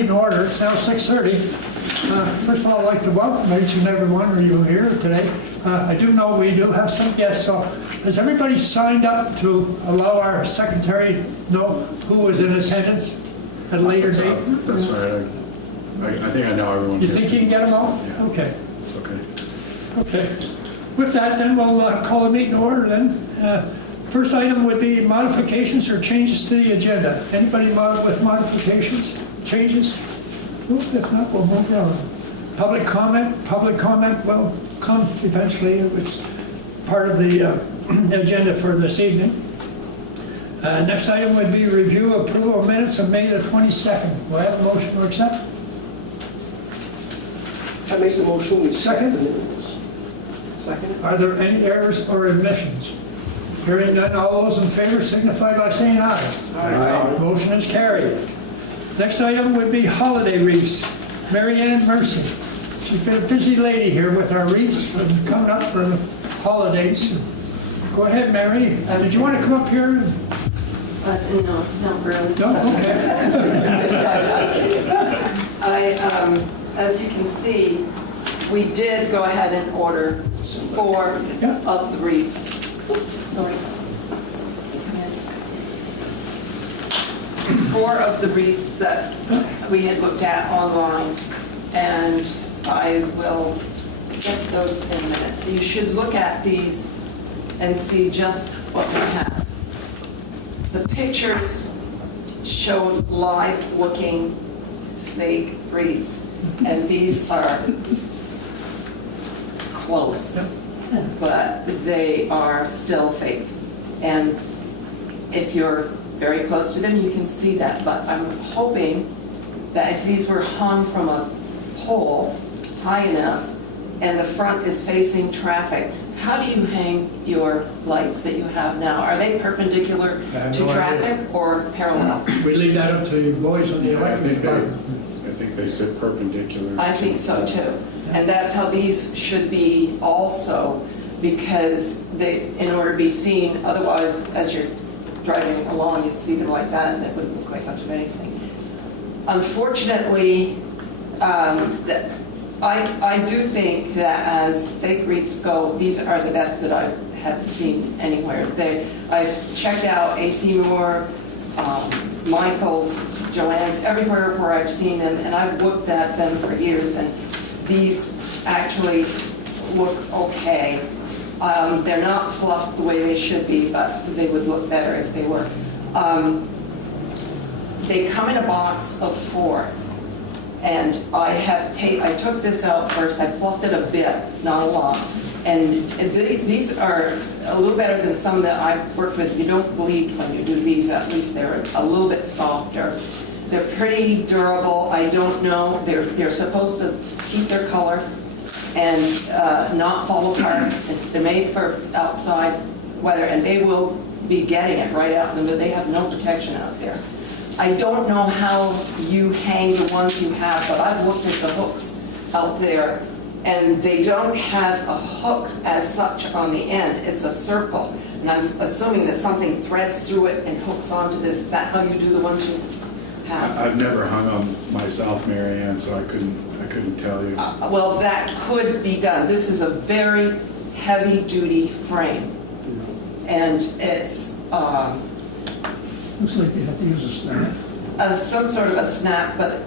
meeting in order. It's now 6:30. First of all, I'd like to welcome each and every one of you here today. I do know we do have some guests, so has everybody signed up to allow our secretary to know who was in attendance at a later date? That's right. I think I know everyone. You think you can get them all? Yeah. Okay. Okay. Okay. With that, then we'll call the meeting to order then. First item would be modifications or changes to the agenda. Anybody with modifications, changes? If not, we'll move on. Public comment will come eventually. It's part of the agenda for this evening. Next item would be review approval of minutes of May the 22nd. Do I have a motion to accept? I make the motion, we Second? the minutes. Second? Are there any errors or omissions? Hearing none, all those in favor signify by saying aye. Aye. Motion is carried. Next item would be holiday wreaths. Mary Ann Mercy. She's been a busy lady here with our wreaths and coming up for the holidays. Go ahead, Mary. Did you want to come up here? No, not really. No? Okay. As you can see, we did go ahead and order 4 of the wreaths. Oops, sorry. 4 of the wreaths that we had looked at online, and I will get those in a minute. You should look at these and see just what we have. The pictures showed live-looking fake wreaths, and these are close, but they are still fake. And if you're very close to them, you can see that. But I'm hoping that if these were hung from a pole high enough and the front is facing traffic, how do you hang your lights that you have now? Are they perpendicular to traffic or parallel? We leave that up to you boys on the electric department. I think they said perpendicular. I think so too. And that's how these should be also, because they, in order to be seen, otherwise as you're driving along you'd see them like that and it wouldn't look like much of anything. Unfortunately, I do think that as fake wreaths go, these are the best that I have seen anywhere. I've checked out AC Moore, Michael's, Joanne's, everywhere where I've seen them, and I've looked at them for years, and these actually look okay. They're not fluffed the way they should be, but they would look better if they were. They come in a box of 4. And I took this out first. I fluffed it a bit, not a lot. And these are a little better than some that I've worked with. You don't bleed when you do these. At least they're a little bit softer. They're pretty durable. I don't know. They're supposed to keep their color and not fall apart. They're made for outside weather, and they will be getting it right out. But they have no protection out there. I don't know how you hang the ones you have, but I've looked at the hooks out there, and they don't have a hook as such on the end. It's a circle, and I'm assuming that something threads through it and hooks onto this. Is that how you do the ones you have? I've never hung them myself, Mary Ann, so I couldn't tell you. Well, that could be done. This is a very heavy-duty frame, and it's Looks like you have to use a snap. some sort of a snap, but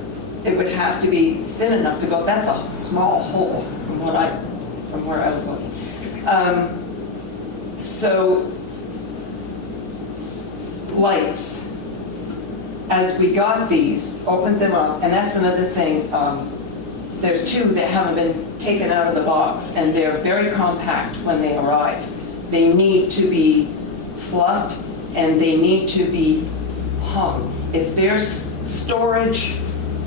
it would have to be thin enough to go. That's a small hole from where I was looking. So lights. As we got these, opened them up, and that's another thing. There's 2 that haven't been taken out of the box, and they're very compact when they arrive. They need to be fluffed, and they need to be hung. If there's storage,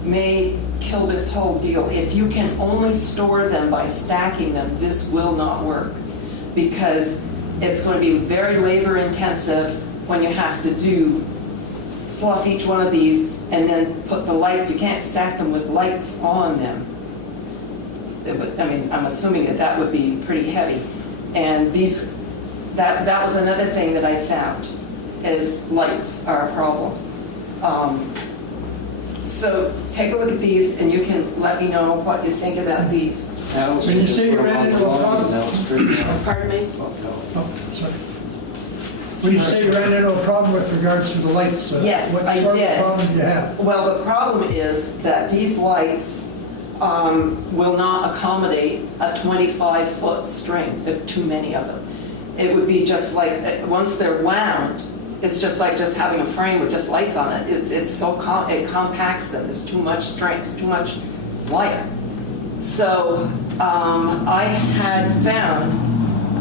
may kill this whole deal. If you can only store them by stacking them, this will not work, because it's going to be very labor intensive when you have to fluff each one of these and then put the lights. You can't stack them with lights on them. I'm assuming that would be pretty heavy. And that was another thing that I found, is lights are a problem. So take a look at these and you can let me know what you think about these. When you say you ran into a problem- Pardon me? Oh, sorry. When you say you ran into a problem with regards to the lights, Yes, what I sort did. of problem do you have? Well, the problem is that these lights will not accommodate a 25-foot string, there are too many of them. It would be just like, once they're wound, it's just like just having a frame with just lights on it. It's so, it compacts them, there's too much strength, too much wire. So I had found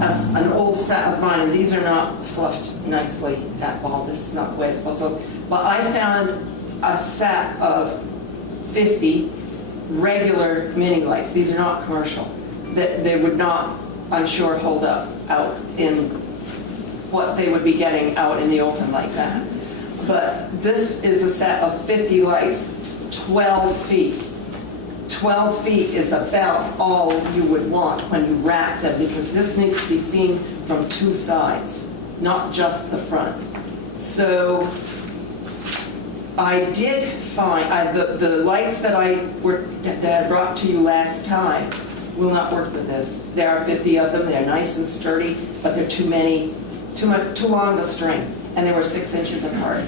an old set of mine, and these are not fluffed nicely at all, this is not the way it's supposed to, but I found a set of 50 regular mini lights. These are not commercial. That they would not, I'm sure, hold up out in what they would be getting out in the open like that. But this is a set of 50 lights, 12 feet. 12 feet is about all you would want when you wrap them, because this needs to be seen from two sides, not just the front. So I did find, the lights that I brought to you last time will not work with this. There are 50 of them, they're nice and sturdy, but they're too long a string, and they were 6 inches apart.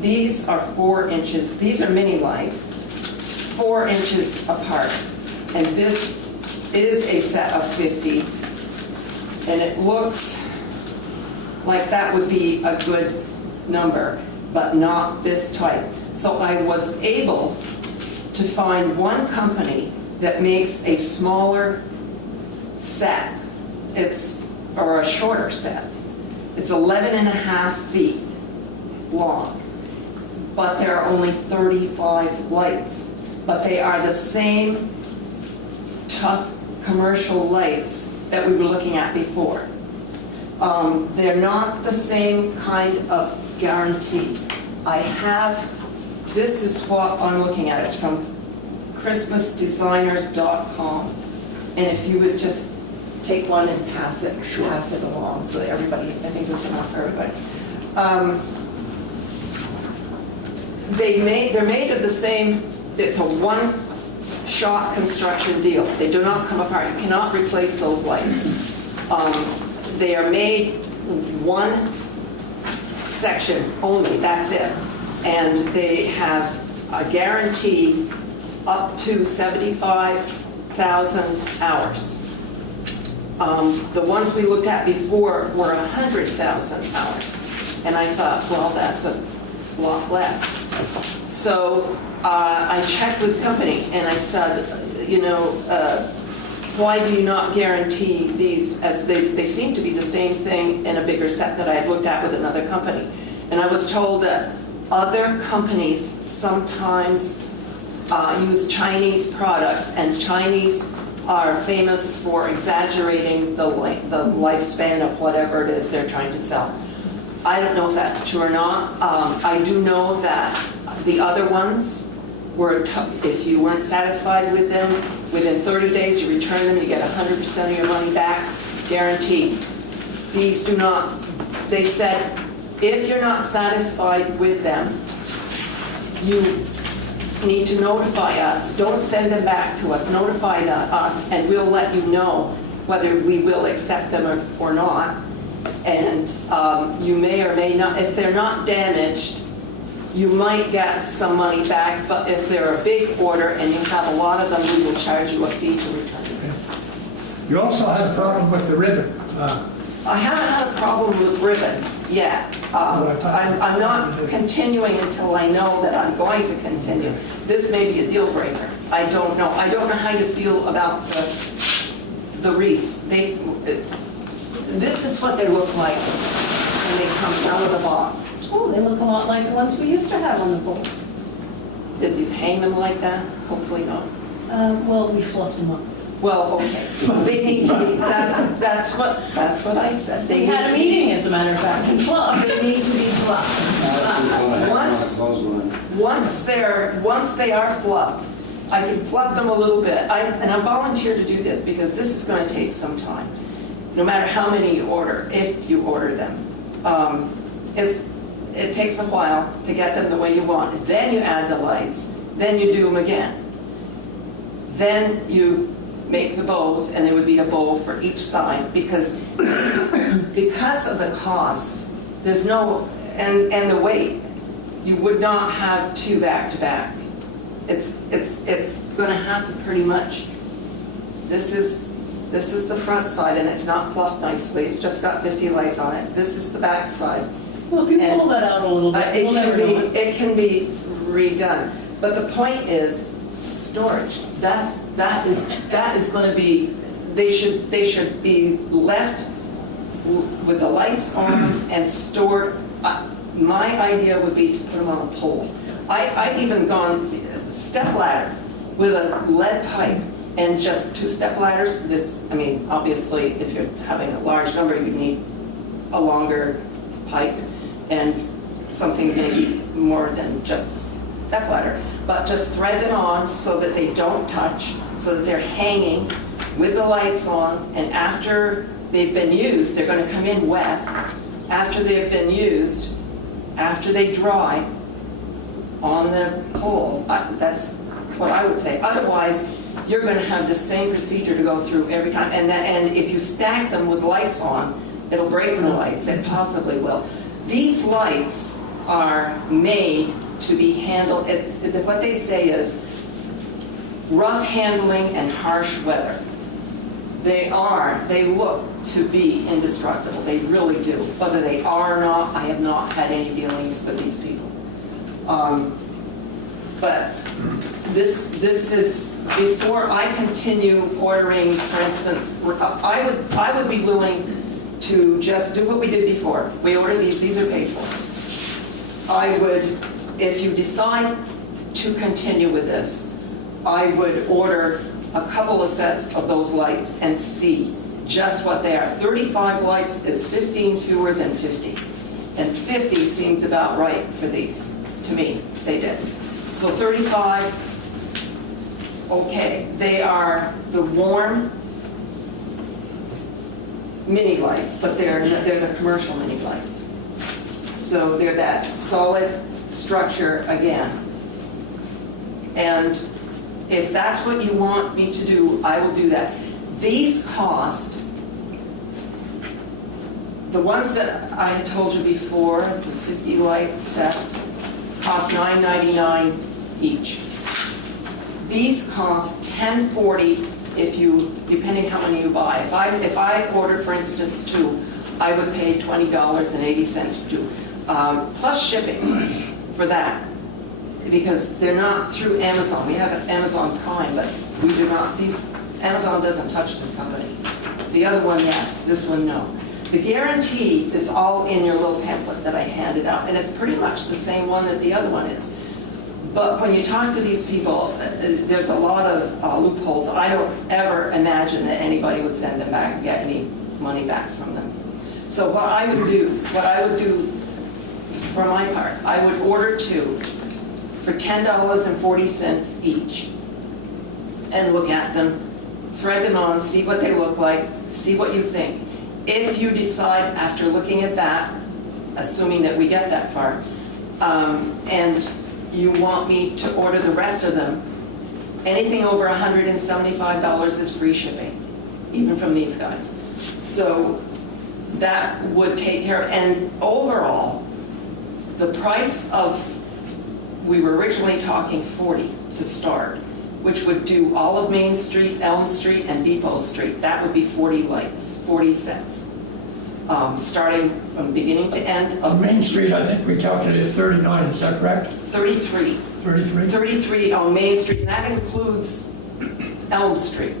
These are 4 inches, these are mini lights, 4 inches apart. And this is a set of 50, and it looks like that would be a good number, but not this type. So I was able to find one company that makes a smaller set. Or a shorter set. It's 11.5 feet long, but there are only 35 lights. But they are the same tough commercial lights that we were looking at before. They're not the same kind of guarantee. This is what I'm looking at. It's from ChristmasDesigners.com. And if you would just take one and pass it along so that everybody, I think there's enough for everybody. They're made of the same, it's a one-shot construction deal. They do not come apart. You cannot replace those lights. They are made one section only, that's it. And they have a guarantee up to 75,000 hours. The ones we looked at before were 100,000 hours. And I thought, well, that's a lot less. So I checked with the company and I said, why do you not guarantee these, as they seem to be the same thing in a bigger set that I had looked at with another company. And I was told that other companies sometimes use Chinese products, and Chinese are famous for exaggerating the lifespan of whatever it is they're trying to sell. I don't know if that's true or not. I do know that the other ones were, if you weren't satisfied with them, within 30 days you return them, you get 100% of your money back, guaranteed. These do not. They said, if you're not satisfied with them, you need to notify us. Don't send them back to us. Notify us, and we'll let you know whether we will accept them or not. And you may or may not, if they're not damaged, you might get some money back, but if they're a big order and you have a lot of them, we will charge you a fee to return them. You also had a problem with the ribbon. I haven't had a problem with ribbon yet. I'm not continuing until I know that I'm going to continue. This may be a deal breaker. I don't know. I don't know how you feel about the wreaths. This is what they look like when they come out of the box. Oh, they look a lot like the ones we used to have on the poles. Did you hang them like that? Hopefully not. Well, we fluffed them up. Well, okay. They need to be, that's what I said. They We had a need to be- meeting, as a matter of fact, and fluffed. They need to be fluffed. Once they are fluffed, I can fluff them a little bit. And I'm volunteer to do this because this is going to take some time. No matter how many you order, if you order them. it takes a while to get them the way you want. Then you add the lights, then you do them again. Then you make the bows, and there would be a bow for each side, because of the cost, there's no, and the weight, you would not have two back to back. It's going to have to pretty much, this is the front side, and it's not fluffed nicely, it's just got 50 lights on it. This is the back side. Well, if you pull that out a little bit, we'll never know. It can be redone, but the point is storage. That is going to be. They should be left with the lights on and stored. My idea would be to put them on a pole. I've even gone step ladder with a lead pipe and just 2 step ladders. I mean, obviously, if you're having a large number, you need a longer pipe and something maybe more than just a step ladder. But just thread them on so that they don't touch, so that they're hanging with the lights on, and after they've been used, they're going to come in wet. After they've been used, after they dry on the pole, that's what I would say. Otherwise, you're going to have the same procedure to go through every time. And if you stack them with lights on, it'll break the lights. It possibly will. These lights are made to be handled. What they say is rough handling and harsh weather. They look to be indestructible. They really do. Whether they are or not, I have not had any dealings with these people. But this is, before I continue ordering, for instance, I would be willing to just do what we did before. We order these are paid for. I would, if you decide to continue with this, I would order a couple of sets of those lights and see just what they are. 35 lights is 15 fewer than 50. And 50 seemed about right for these. To me, they did. So 35, okay. They are the warm mini lights, but they're the commercial mini lights. So they're that solid structure again. And if that's what you want me to do, I will do that. These cost, the ones that I had told you before, the 50 light sets, cost $9.99 each. These cost $10.40 if you, depending how many you buy. If I ordered, for instance, 2, I would pay $20.80 for 2, plus shipping for that, because they're not through Amazon. We have Amazon Prime, but we do not. Amazon doesn't touch this company. The other one, yes. This one, no. The guarantee is all in your little pamphlet that I handed out, and it's pretty much the same one that the other one is. But when you talk to these people, there's a lot of loopholes. I don't ever imagine that anybody would send them back and get any money back from them. So what I would do for my part, I would order 2 for $10.40 each and look at them, thread them on, see what they look like, see what you think. If you decide after looking at that, assuming that we get that far, and you want me to order the rest of them, anything over $175 is free shipping, even from these guys. So that would take care of, and overall, the price of, we were originally talking $40 to start, which would do all of Main Street, Elm Street, and Depot Street. That would be 40 lights, 40 cents. Starting from beginning to end of Main Street, I think we calculated 39, is that correct? 33. 33? 33 on Main Street, and that includes Elm Street,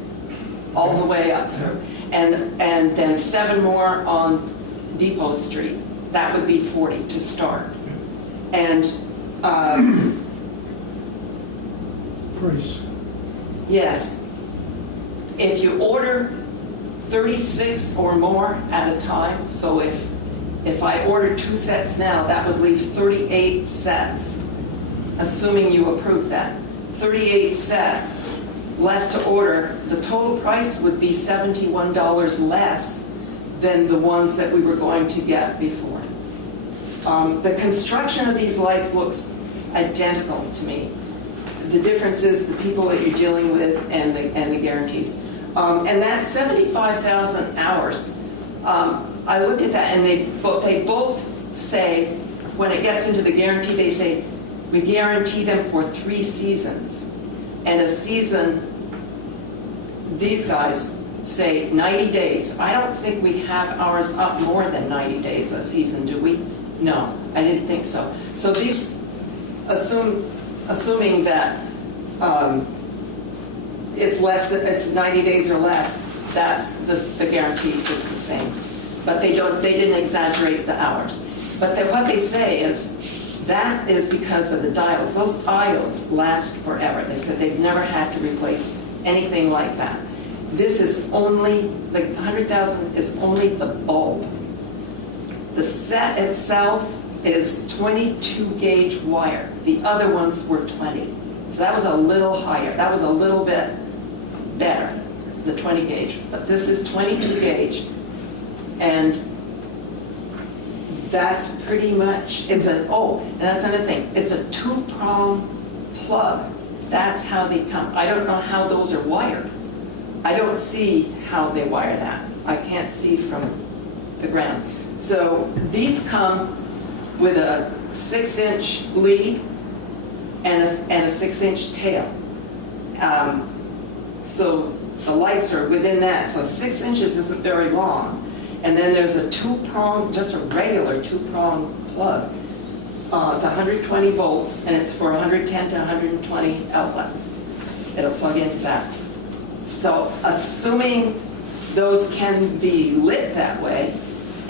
all the way up through. And then 7 more on Depot Street. That would be 40 to start. And Price. yes, if you order 36 or more at a time, so if I ordered 2 sets now, that would leave 38 sets, assuming you approve that. 38 sets left to order. The total price would be $71 less than the ones that we were going to get before. The construction of these lights looks identical to me. The difference is the people that you're dealing with and the guarantees. And that's 75,000 hours. I looked at that, and they both say, when it gets into the guarantee, they say, we guarantee them for 3 seasons. And a season, these guys say 90 days. I don't think we have ours up more than 90 days a season, do we? No, I didn't think so. So these, assuming that it's 90 days or less, that's the guarantee is the same. But they didn't exaggerate the hours. But what they say is that is because of the diodes. Those diodes last forever. They said they've never had to replace anything like that. This is only, the 100,000 is only the bulb. The set itself is 22 gauge wire. The other ones were 20. So that was a little higher. That was a little bit better, the 20 gauge. But this is 22 gauge. And that's pretty much, and that's another thing. It's a 2-prong plug. That's how they come. I don't know how those are wired. I don't see how they wire that. I can't see from the ground. So these come with a 6-inch lead and a 6-inch tail. So the lights are within that. So 6 inches isn't very long. And then there's a 2-prong, just a regular 2-prong plug. It's 120 volts, and it's for 110 to 120 outlet. It'll plug into that. So assuming those can be lit that way,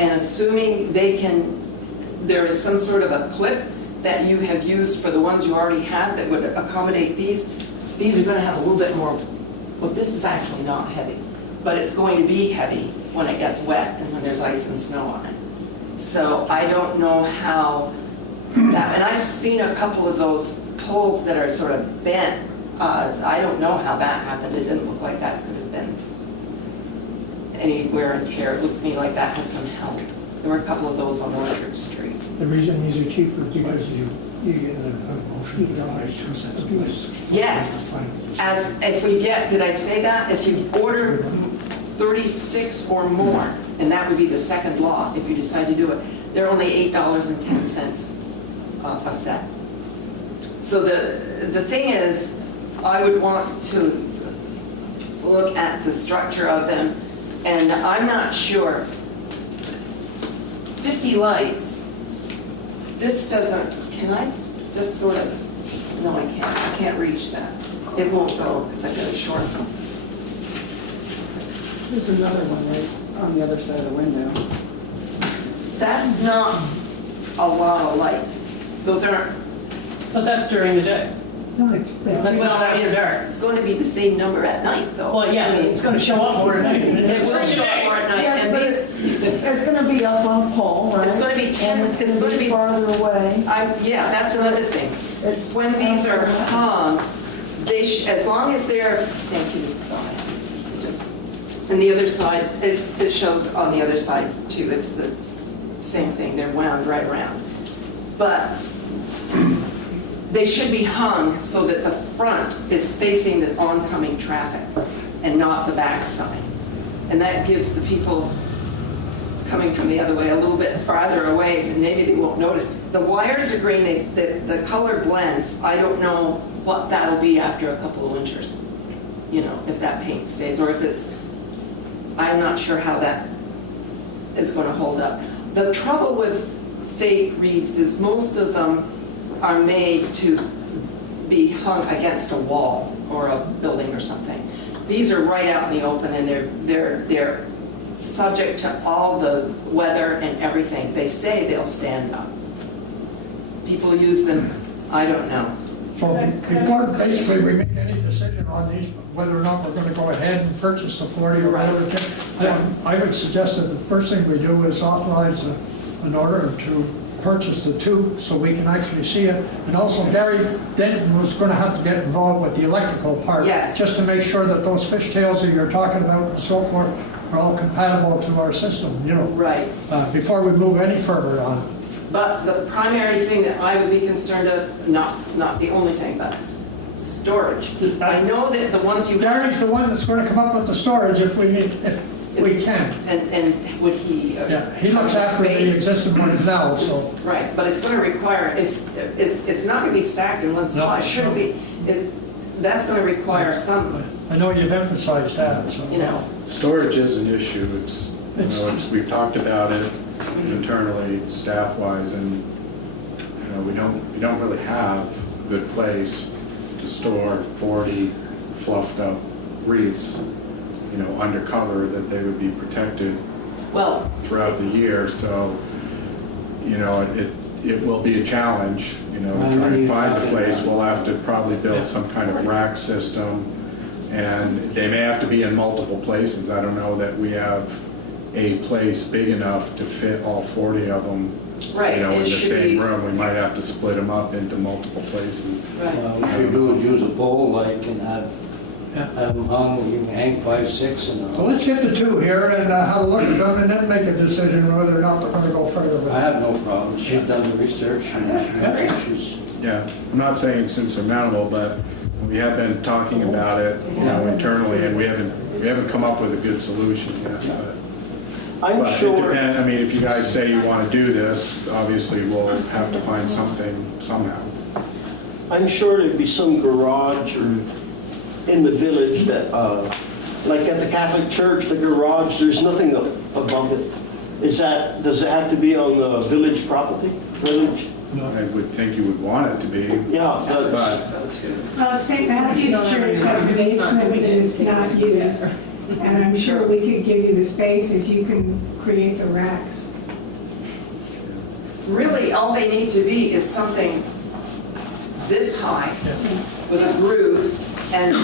and assuming there is some sort of a clip that you have used for the ones you already have that would accommodate these are going to have a little bit more, well, this is actually not heavy, but it's going to be heavy when it gets wet and when there's ice and snow on it. So I don't know how that, and I've seen a couple of those poles that are sort of bent. I don't know how that happened. It didn't look like that could have been any wear and tear. It looked to me like that had some help. There were a couple of those on Orchard Street. The reason these are cheaper is because you get a motion to buy 2 sets of lights. Yes, as if we get, did I say that? If you order 36 or more, and that would be the second law if you decide to do it, they're only $8.10 a set. So the thing is, I would want to look at the structure of them, and I'm not sure. 50 lights, this doesn't, can I just sort of, no I can't reach that. It won't go because I've got a short one. There's another one right on the other side of the window. That's not a lot of light. Those aren't, But that's during the day. No, it's That's not after dark. it's going to be the same number at night though. Well, yeah, I mean, it's going to show up more at night than it It is will during the show up day. more at night, Yes, and but these, it's going to be up on a pole, right? It's going to be 10, And it's going to be, farther away. yeah, that's another thing. When these are hung, as long as they're, thank you, just, and the other side, it shows on the other side too, it's the same thing, they're wound right around. But they should be hung so that the front is facing the oncoming traffic and not the back side. And that gives the people coming from the other way a little bit farther away, and maybe they won't notice. The wires are green, the color blends. I don't know what that'll be after a couple of winters, you know, if that paint stays, or if it's, I'm not sure how that is going to hold up. The trouble with fake wreaths is most of them are made to be hung against a wall or a building or something. These are right out in the open, and they're subject to all the weather and everything. They say they'll stand up. People use them, I don't know. So before basically we make any decision on these, whether or not we're going to go ahead and purchase the 40 or whatever, I would suggest that the first thing we do is authorize an order to purchase the 2 so we can actually see it. And also Gary then was going to have to get involved with the electrical part. Yes. Just to make sure that those fishtails that you're talking about and so forth are all compatible to our system, you know. Right. Before we move any further on. But the primary thing that I would be concerned of, not the only thing, but storage. I know that the ones you... Gary's the one that's going to come up with the storage if we can. And would he... Yeah, he looks have after the space? existing ones now, so. Right, but it's going to require, if it's not going to be stacked in one spot, it shouldn't be, that's going to require some, I know you've emphasized that, so. you know, Storage is an issue. We've talked about it internally, staff-wise, and, we don't really have a good place to store 40 fluffed up wreaths, undercover, that they would be protected well, throughout the year, so, it will be a challenge, to try to find a place. We'll have to probably build some kind of rack system, and they may have to be in multiple places. I don't know that we have a place big enough to fit all 40 of them, right, in it the should same be, room. We might have to split them up into multiple places. right. What we should do is use a pole light and have them hung, you can hang 5, 6 and So let's get the two here and have a look at them and then make a decision whether or not we're going to go further with I it. have no problem. She's done the research and she's, Yeah, I'm not saying it's insurmountable, but we have been talking about it, internally, and we haven't come up with a good solution yet. I'm But it sure, depends, if you guys say you want to do this, obviously we'll have to find something somehow. I'm sure there'd be some garage or in the village that, like at the Catholic Church, the garage, there's nothing above it. Does it have to be on the village property? Village? I would think you would want it to be, Yeah, but So too. Well, St. Matthew's Church has a basement that is not used, and I'm sure we could give you the space if you can create the racks. Really, all they need to be is something this high with a groove and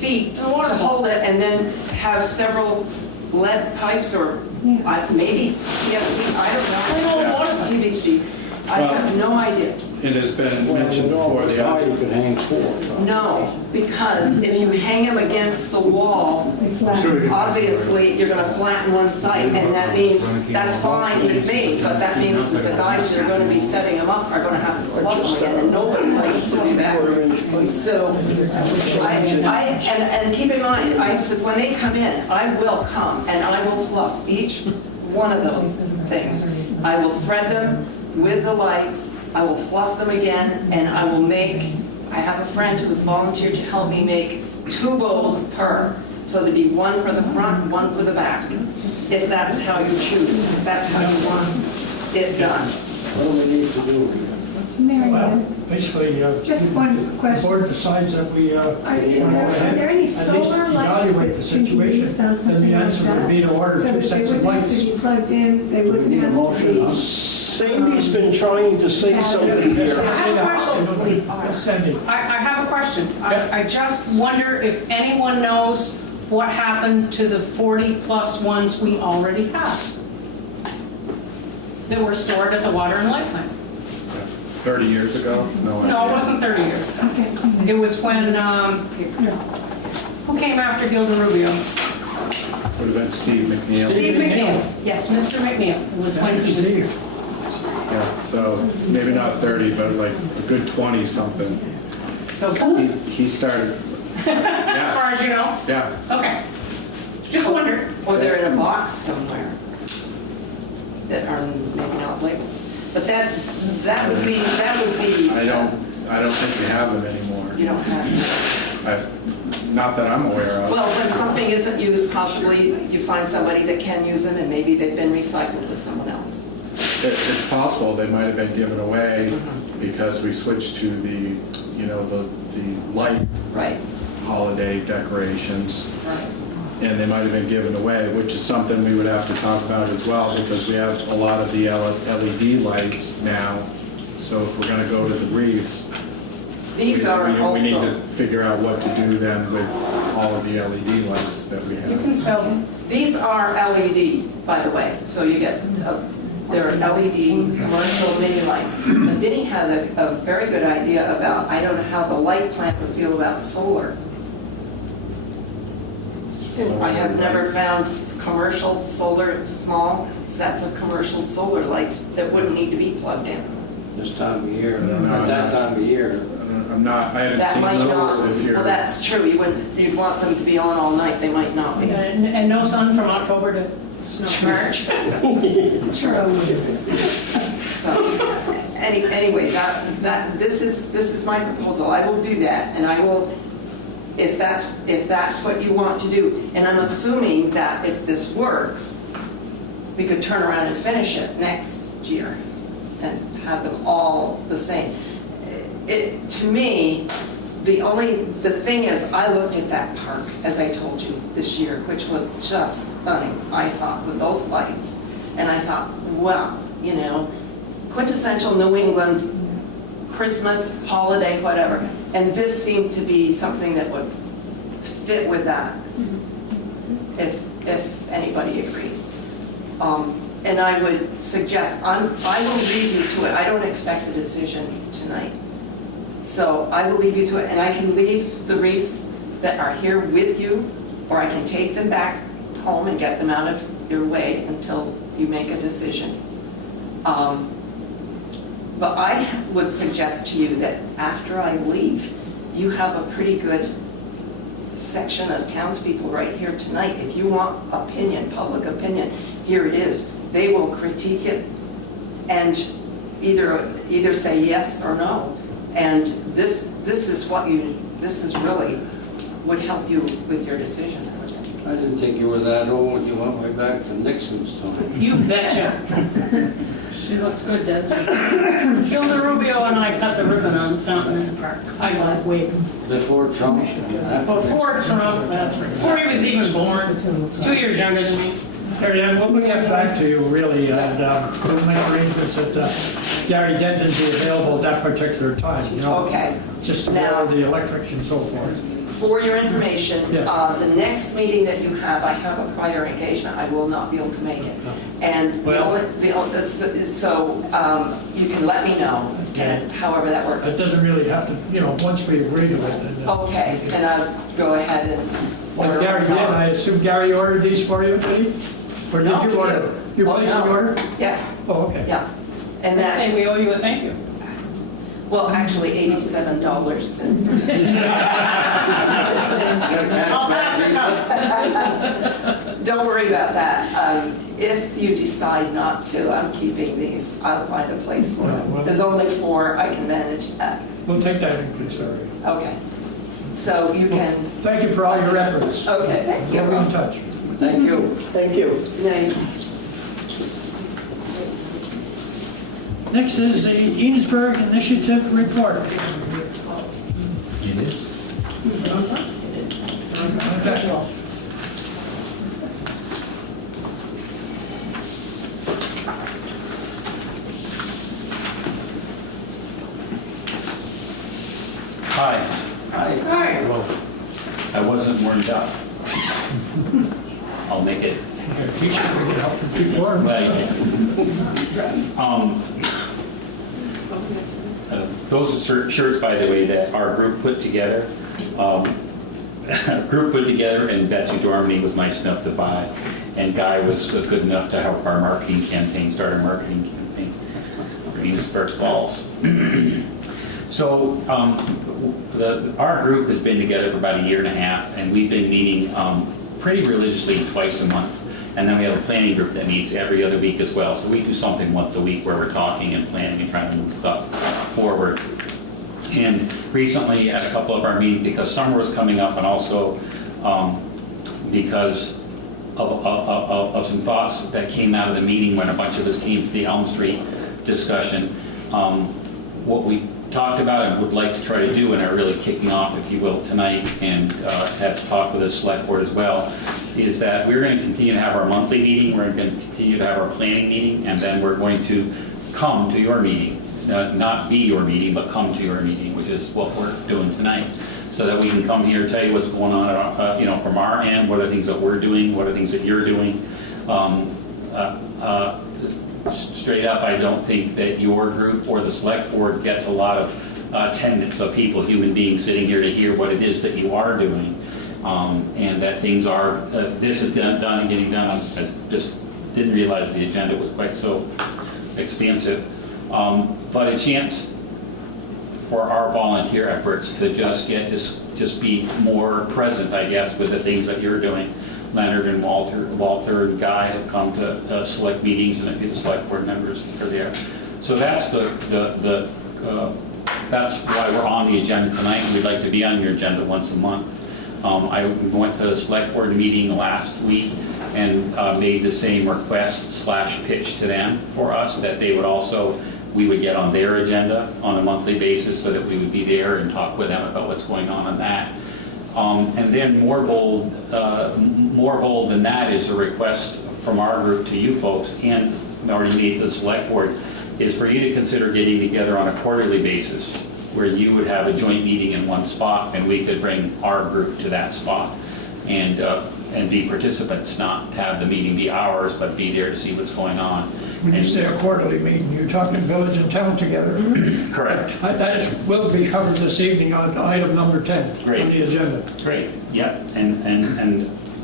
feet to hold it, and then have several lead pipes or maybe PVC, I don't know, PVC. I have no idea. it has been mentioned before, it's the high, you can hang 4. No, because if you hang them against the wall, They flatten. obviously, you're gonna flatten one side, and that means, that's fine with me, but that means that the guys that are gonna be setting them up are gonna have to plug them again, and nobody likes to do that. So, and keep in mind, I said, when they come in, I will come, and I will fluff each one of those things. I will thread them with the lights, I will fluff them again, and I will I have a friend who's volunteered to help me make 2 bowls per. So there'd be one for the front, one for the back, if that's how you choose, if that's how you want it done. What do we need to do? Mary Well, Ann, basically, just one the question. board decides that we Are there any solar lights evaluate the that can be situation, used on then something the like answer would that? be to order So 2 that they sets of wouldn't have lights. to be plugged in, they wouldn't need a have motion, to huh? be... Sandy's been trying to say something here. I have a question. Yes, Sandy. I have a question. Yep. I just wonder if anyone knows what happened to the 40-plus ones we already have that were stored at the Water and Life plant. 30 years ago? No idea. No, it wasn't 30 years ago. Okay. It was when, who came after Gilda Rubio? Would have been Steve McNeil. Steve McNeil. Yes, Mr. McNeil. It was when he was here. Yeah, so maybe not 30, but like a good 20 something. So, He started, as far as you know? yeah. Okay. Just wondered. Or they're in a box somewhere that are maybe not labeled. But that would be, I don't think we have them anymore. you don't have. Not that I'm aware of. Well, when something isn't used, possibly you find somebody that can use them, and maybe they've been recycled with someone else. It's possible they might have been given away because we switched to the light Right. holiday decorations, Right. and they might have been given away, which is something we would have to talk about as well, because we have a lot of the LED lights now. So if we're going to go to the wreaths, These are we need to also, figure out what to do then with all of the LED lights that we You have. can sell them. these are LED, by the way, so you get, they're LED commercial mini lights. But Vinnie had a very good idea about, I don't know how the light plant would feel about solar. I have never found commercial solar, small sets of commercial solar lights that wouldn't need to be plugged in. This time of year, No, no, at that no. time of year. I haven't That seen might not, those if you're. well, that's true, you'd want them to be on all night, they might not be. And no sun from October to March. So, anyway, this is my proposal. I will do that, and I will, if that's what you want to do. And I'm assuming that if this works, we could turn around and finish it next year and have them all the same. To me, the thing is, I looked at that park, as I told you, this year, which was just stunning, I thought, with those lights. And I thought, wow, you know, quintessential New England Christmas, holiday, whatever. And this seemed to be something that would fit with that, if anybody agreed. And I would suggest, I will leave you to it. I don't expect a decision tonight. So I will leave you to it, and I can leave the wreaths that are here with you, or I can take them back home and get them out of your way until you make a decision. But I would suggest to you that after I leave, you have a pretty good section of townspeople right here tonight. If you want opinion, public opinion, here it is. They will critique it and either say yes or no. And this is really would help you with your decision. I didn't think you were that old. You went way back to Nixon's time. You betcha. She looks good, doesn't she? Gilda Rubio and I cut the ribbon on Fountain in the Park. I love waving. Before Trump. Before Trump, that's right. Before he was even born. He's 2 years younger than me. Mary Ann, we'll get back to you really, and we'll make arrangements that Gary Denton be available at that particular time, you know? Okay. Just for Now- the electrics and so forth. For your information, Yes. the next meeting that you have, I have a prior engagement. I will not be able to make it. And Well- so you can let me know, and however that works. It doesn't really have to, you know, once we agree to it. Then, Okay, and I'll go ahead and. Like Gary did, I assume Gary ordered these for you, did he? Or did No, you order? You Oh, placed no. the order? Yes, Oh, okay. yeah. And They that, say we owe you a thank you. well, actually $87. I'll pass the cup. Don't worry about that. If you decide not to, I'm keeping these. I'll find a place for Yeah, them. well- There's only 4. I can manage that. We'll take that into consideration. Okay. So you can, Thank you for all your efforts. okay. We'll be in touch. Thank you. Thank you. Now, Next is the Enosburg Initiative Report. Okay. Hi, Hi. I wasn't warmed up. I'll make it. You should get help from people. Those are shirts, by the way, that our group put together. And Betsy Dormany was nice enough to buy. And Guy was good enough to help our marketing campaign, start our marketing campaign for Enosburg Falls. So our group has been together for about 1.5 years, and we've been meeting pretty religiously twice a month. And then we have a planning group that meets every other week as well. So we do something once a week where we're talking and planning and trying to move stuff forward. And recently at a couple of our meetings, because summer was coming up and also because of some thoughts that came out of the meeting when a bunch of us came to the Elm Street discussion, what we talked about and would like to try to do, and are really kicking off, if you will, tonight, and have talked with the select board as well, is that we're going to continue to have our monthly meeting, we're going to continue to have our planning meeting, and then we're going to come to your meeting. Not be your meeting, but come to your meeting, which is what we're doing tonight, so that we can come here, tell you what's going on, from our end, what are things that we're doing, what are things that you're doing. Straight up, I don't think that your group or the select board gets a lot of attendance of people, human beings sitting here to hear what it is that you are doing. and that things are, this is done and getting done. I just didn't realize the agenda was quite so expansive. But a chance for our volunteer efforts to just be more present, I guess, with the things that you're doing. Leonard and Walter and Guy have come to select meetings, and a few of the select board members are there. So that's that's why we're on the agenda tonight, and we'd like to be on your agenda once a month. I went to a select board meeting last week and made the same request / pitch to them for us, that they would also, we would get on their agenda on a monthly basis, so that we would be there and talk with them about what's going on that. And then more bold than that is a request from our group to you folks, and already made to the select board, is for you to consider getting together on a quarterly basis, where you would have a joint meeting in one spot, and we could bring our group to that spot and be participants, not have the meeting be ours, but be there to see what's going on. When you say a quarterly meeting, you're talking village and town together? Correct. That will be covered this evening on item number 10 Great. on the agenda. Great, yep, and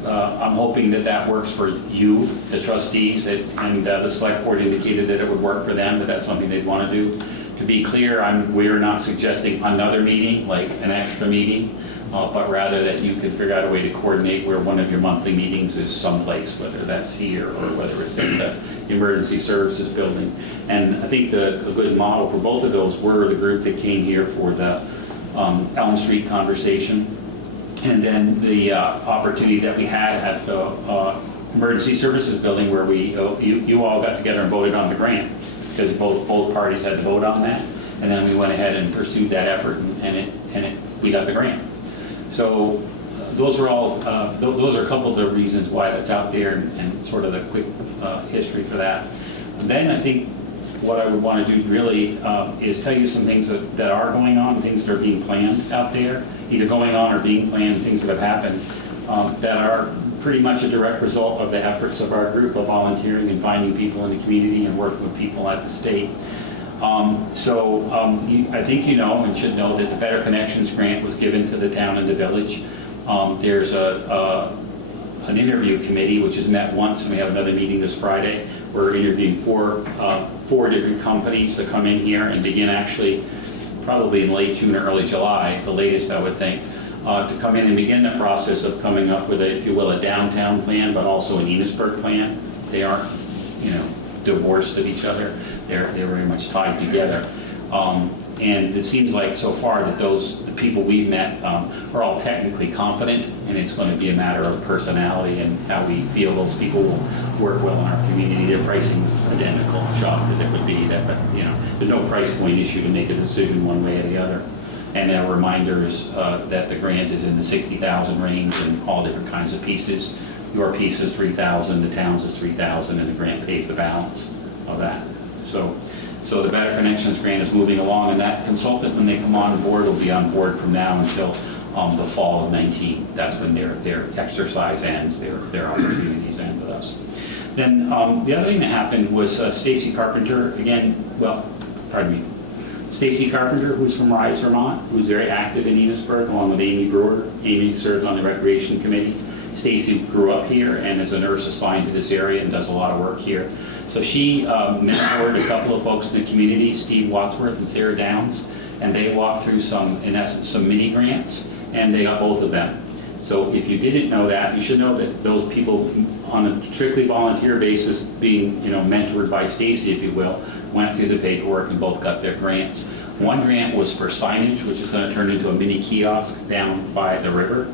I'm hoping that works for you, the trustees, and the select board indicated that it would work for them, that that's something they'd want to do. To be clear, we're not suggesting another meeting, like an extra meeting, but rather that you could figure out a way to coordinate where one of your monthly meetings is someplace, whether that's here or whether it's in the emergency services building. And I think a good model for both of those were the group that came here for the Elm Street conversation, and then the opportunity that we had at the emergency services building, where you all got together and voted on the grant, because both parties had to vote on that, and then we went ahead and pursued that effort, and we got the grant. So those are a couple of the reasons why that's out there, and sort of the quick history for that. And then I think what I would want to do really is tell you some things that are going on, things that are being planned out there, either going on or being planned, things that have happened that are pretty much a direct result of the efforts of our group of volunteering and finding people in the community and working with people at the state. I think you know and should know that the Better Connections grant was given to the town and the village. There's an interview committee which has met once, and we have another meeting this Friday. We're interviewing four different companies to come in here and begin, actually probably in late June or early July, the latest I would think, to come in and begin the process of coming up with if you will, a downtown plan, but also an Enosburg plan. They aren't, divorced of each other. They're very much tied together. And it seems like so far that the people we've met are all technically competent, and it's going to be a matter of personality and how we feel those people will work well in our community. Their pricing is identical, shocked that it would be that, but there's no price point issue to make a decision one way or the other. And a reminder is that the grant is in the 60,000 range and all different kinds of pieces. Your piece is 3,000, the town's is 3,000, and the grant pays the balance of that. So the Better Connections grant is moving along, and that consultant, when they come on board, will be on board from now until the fall of 19. That's when their exercise ends, their opportunities end with us. Then the other thing that happened was Stacy Carpenter, Stacy Carpenter, who's from Rise, Vermont, who's very active in Enosburg, along with Amy Brewer. Amy serves on the Recreation Committee. Stacy grew up here and is a nurse assigned to this area and does a lot of work here. So she mentored a couple of folks in the community, Steve Wadsworth and Sarah Downs, and they walked through some mini grants, and they got both of them. So if you didn't know that, you should know that those people on a strictly volunteer basis, being mentored by Stacy, if you will, went through the paperwork and both got their grants. One grant was for signage, which is going to turn into a mini kiosk down by the river.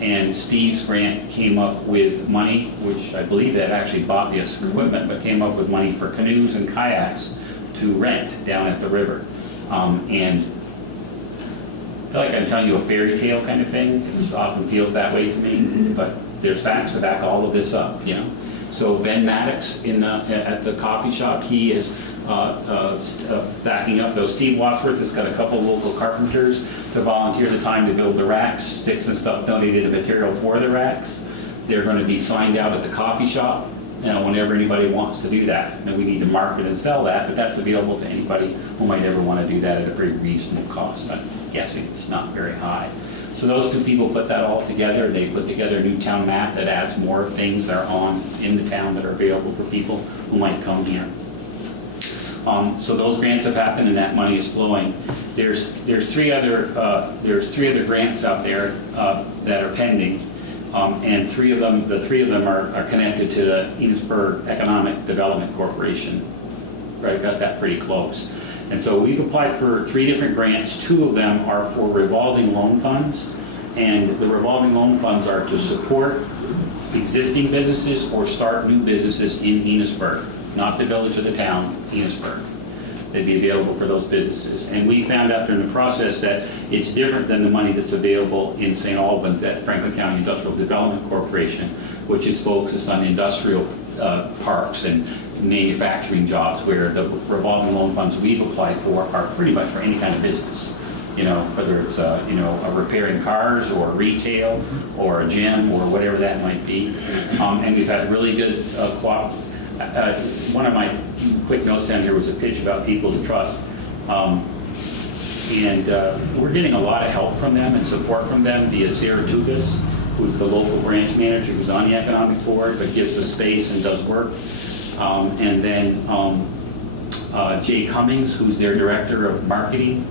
And Steve's grant came up with money, which I believe that actually bought the equipment, but came up with money for canoes and kayaks to rent down at the river. And I feel like I'm telling you a fairy tale kind of thing. It often feels that way to me, but there's facts to back all of this up, So Ben Maddox at the coffee shop, he is backing up those. Steve Wadsworth has got a couple local carpenters to volunteer the time to build the racks, sticks and stuff, donated the material for the racks. They're going to be signed out at the coffee shop whenever anybody wants to do that. And we need to market and sell that, but that's available to anybody who might ever want to do that at a pretty reasonable cost. I'm guessing it's not very high. So those two people put that all together. They put together a new town map that adds more things that are on in the town that are available for people who might come here. So those grants have happened and that money is flowing. There's three other grants out there that are pending, and the three of them are connected to the Enosburg Economic Development Corporation. Right, got that pretty close. And so we've applied for 3 different grants. 2 of them are for revolving loan funds, and the revolving loan funds are to support existing businesses or start new businesses in Enosburg, not the village or the town, Enosburg. They'd be available for those businesses. And we found out during the process that it's different than the money that's available in St. Albans at Franklin County Industrial Development Corporation, which is focused on industrial parks and manufacturing jobs, where the revolving loan funds we've applied for are pretty much for any kind of business. Whether it's a repairing cars or retail or a gym or whatever that might be. And we've had really good one of my quick notes down here was a pitch about People's Trust. And we're getting a lot of help from them and support from them via Sarah Tugas, who's the local branch manager who's on the economic board but gives us space and does work. And then Jay Cummings, who's their director of marketing,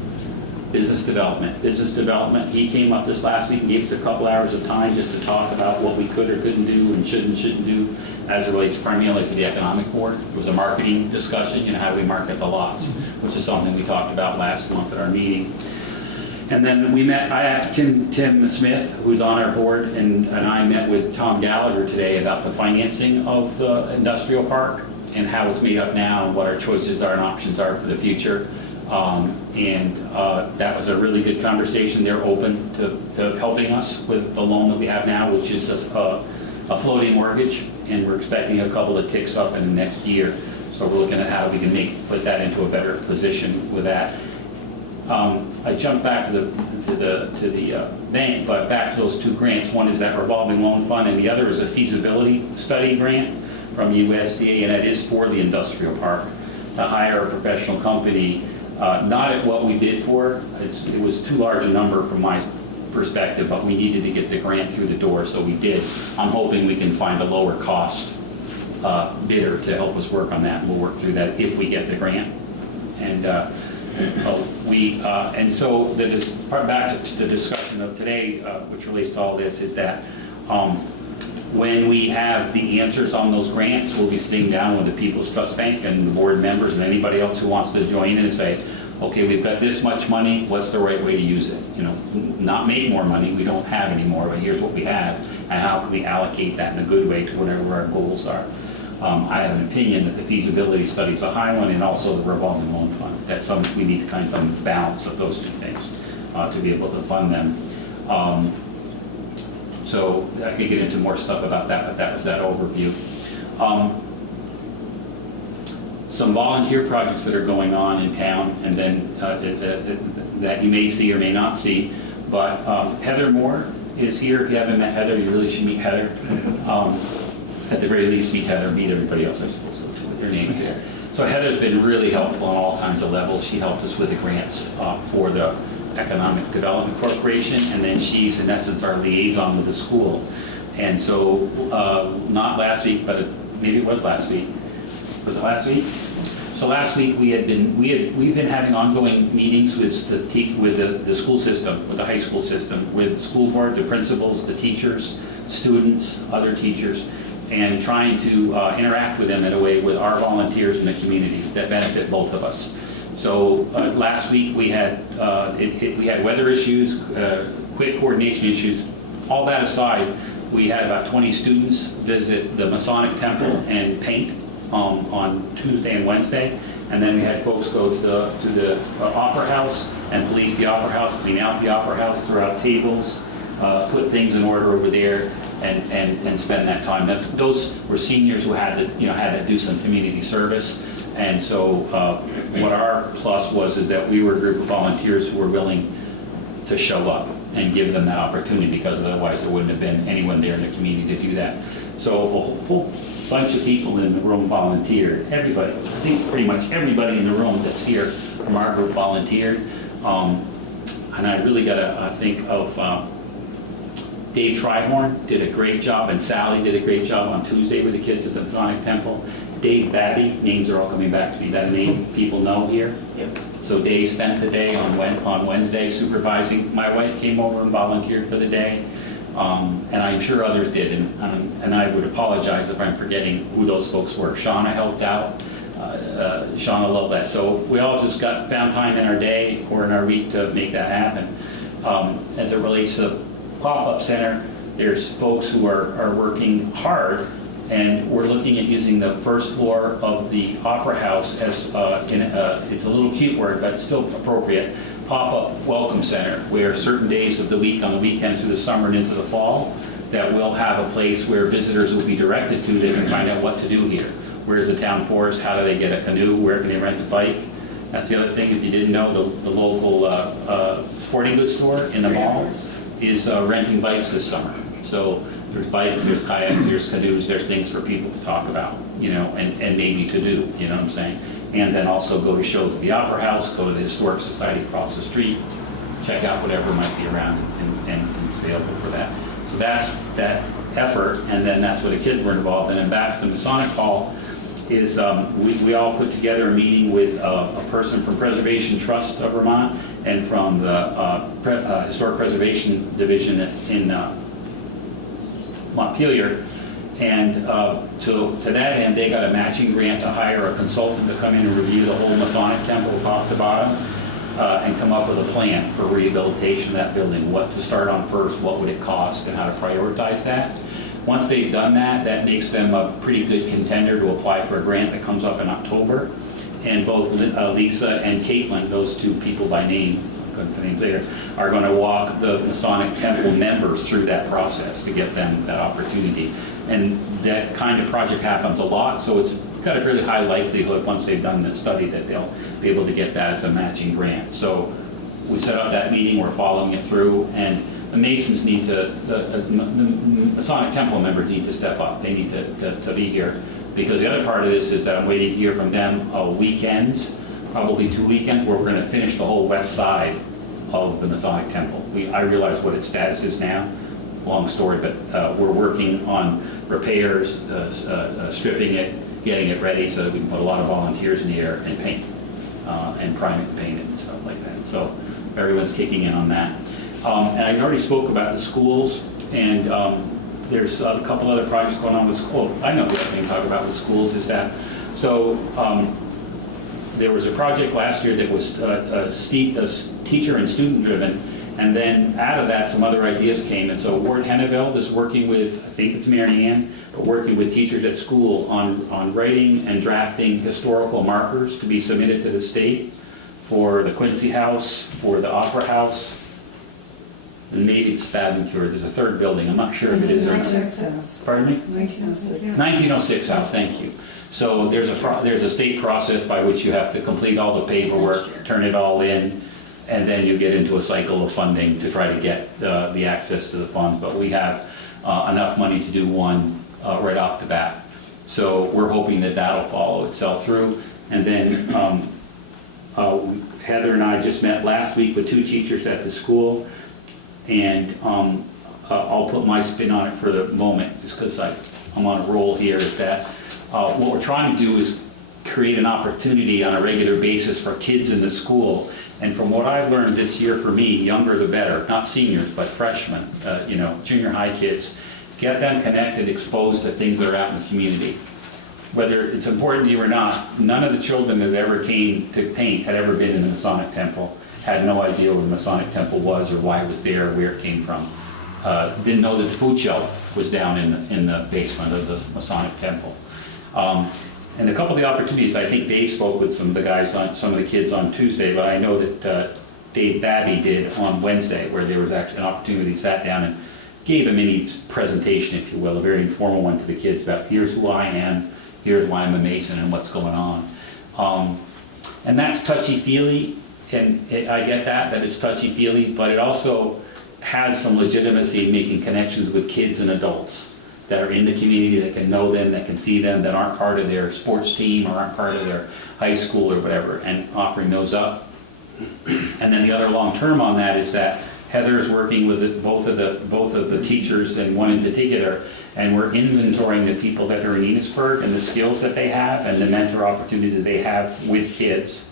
business development. He came up this last week and gave us a couple hours of time just to talk about what we could or couldn't do and shouldn't do as it relates primarily to the economic board. It was a marketing discussion, how do we market the lots, which is something we talked about last month at our meeting. And then I asked Tim Smith, who's on our board, and I met with Tom Gallagher today about the financing of the industrial park and how it's made up now and what our choices are and options are for the future. That was a really good conversation. They're open to helping us with the loan that we have now, which is a floating mortgage, and we're expecting a couple of ticks up in the next year. So we're looking at how we can put that into a better position with that. I jumped back to the bank, but back to those 2 grants. One is that revolving loan fund, and the other is a feasibility study grant from USDA, and that is for the industrial park to hire a professional company. Not at what we bid for. It was too large a number from my perspective, but we needed to get the grant through the door, so we did. I'm hoping we can find a lower cost bidder to help us work on that, and we'll work through that if we get the grant. And so back to the discussion of today, which relates to all this, is that when we have the answers on those grants, we'll be sitting down with the People's Trust Bank and the board members and anybody else who wants to join in and say, okay, we've got this much money, what's the right way to use it? Not make more money, we don't have any more, but here's what we have, and how can we allocate that in a good way to whatever our goals are. I have an opinion that the feasibility study is a high one, and also the revolving loan fund. That's something we need to kind of balance of those 2 things to be able to fund them. So I could get into more stuff about that, but that was that overview. Some volunteer projects that are going on in town, and then that you may see or may not see. But Heather Moore is here. If you haven't met Heather, you really should meet Heather. At the very least, meet Heather, meet everybody else, I suppose, so, with their names there. So Heather's been really helpful on all kinds of levels. She helped us with the grants for the Economic Development Corporation, and then she's, in essence, our liaison with the school. And so, not last week, but maybe it was last week. Was it last week? So last week we've been having ongoing meetings with the school system, with the high school system, with the school board, the principals, the teachers, students, other teachers, and trying to interact with them in a way with our volunteers in the community that benefit both of us. So last week we had weather issues, quick coordination issues. All that aside, we had about 20 students visit the Masonic Temple and paint on Tuesday and Wednesday, and then we had folks go to the Opera House and police the Opera House, clean out the Opera House, throw out tables, put things in order over there, and spend that time. Those were seniors who had to do some community service, and so what our plus was is that we were a group of volunteers who were willing to show up and give them that opportunity, because otherwise there wouldn't have been anyone there in the community to do that. So a whole bunch of people in the room volunteered. Everybody, I think pretty much everybody in the room that's here from our group volunteered. And I really got to think of Dave Trihorn did a great job, and Sally did a great job on Tuesday with the kids at the Masonic Temple. Dave Babby, names are all coming back to me, that name people know here. Yep. So Dave spent the day on Wednesday supervising. My wife came over and volunteered for the day, and I'm sure others did, and I would apologize if I'm forgetting who those folks were. Shauna helped out. Shauna loved that. So we all just found time in our day or in our week to make that happen. As it relates to the pop-up center, there's folks who are working hard, and we're looking at using the first floor of the Opera House as, it's a little cute word, but it's still appropriate, pop-up welcome center, where certain days of the week, on the weekends through the summer and into the fall, that we'll have a place where visitors will be directed to. They can find out what to do here. Where's the town forest? How do they get a canoe? Where can they rent a bike? That's the other thing, if you didn't know, the local sporting goods store in the mall is renting bikes this summer. So there's bikes, there's kayaks, there's canoes, there's things for people to talk about, and maybe to do, you know what I'm saying? And then also go to shows at the Opera House, go to the Historic Society across the street, check out whatever might be around and it's available for that. So that's that effort, and then that's where the kids were involved. And then back to the Masonic Hall is we all put together a meeting with a person from Preservation Trust of Vermont and from the Historic Preservation Division in Montpelier. And to that end, they got a matching grant to hire a consultant to come in and review the whole Masonic Temple top to bottom and come up with a plan for rehabilitation of that building, what to start on first, what would it cost, and how to prioritize that. Once they've done that, that makes them a pretty good contender to apply for a grant that comes up in October. And both Lisa and Caitlin, those two people by name, names later, are going to walk the Masonic Temple members through that process to get them that opportunity. And that kind of project happens a lot, so it's got a really high likelihood once they've done the study that they'll be able to get that as a matching grant. So we set up that meeting, we're following it through, and the Masons need to, the Masonic Temple members need to step up. They need to be here. Because the other part of this is that I'm waiting to hear from them weekends, probably 2 weekends, where we're going to finish the whole west side of the Masonic Temple. I realize what its status is now, long story, but we're working on repairs, stripping it, getting it ready so that we can put a lot of volunteers in the air and paint, and prime it and paint it and stuff like that. So everyone's kicking in on that. And I already spoke about the schools, and there's a couple other projects going on with schools. I know the other thing to talk about with schools is that, so there was a project last year that was teacher and student driven, and then out of that some other ideas came. And so Ward Henneveld is working with, I think it's Mary Ann, but working with teachers at school on writing and drafting historical markers to be submitted to the state for the Quincy House, for the Opera House, and maybe it's Favenpure. There's a third building. I'm not sure if it is. 1906. Pardon me? 1906. 1906 house, thank you. So there's a state process by which you have to complete all the paperwork, turn it all in, and then you get into a cycle of funding to try to get the access to the funds. But we have enough money to do one right off the bat. So we're hoping that that'll follow itself through. And then Heather and I just met last week with 2 teachers at the school. And I'll put my spin on it for the moment, just because I'm on a roll here, is that what we're trying to do is create an opportunity on a regular basis for kids in the school. And from what I've learned this year for me, younger the better, not seniors, but freshmen, junior high kids, get them connected, exposed to things that are out in the community. Whether it's important to you or not, none of the children that ever came to paint had ever been in the Masonic Temple. Had no idea what the Masonic Temple was or why it was there or where it came from. Didn't know that the food shelf was down in the basement of the Masonic Temple. And a couple of the opportunities, I think Dave spoke with some of the guys, some of the kids on Tuesday, but I know that Dave Babby did on Wednesday, where there was actually an opportunity. He sat down and gave a mini presentation, if you will, a very informal one to the kids about here's who I am, here's why I'm a Mason and what's going on. And that's touchy-feely. And I get that it's touchy-feely, but it also has some legitimacy in making connections with kids and adults that are in the community, that can know them, that can see them, that aren't part of their sports team or aren't part of their high school or whatever, and offering those up. And then the other long term on that is that Heather's working with both of the teachers, and one in particular, and we're inventorying the people that are in Enosburg and the skills that they have and the mentor opportunities that they have with kids.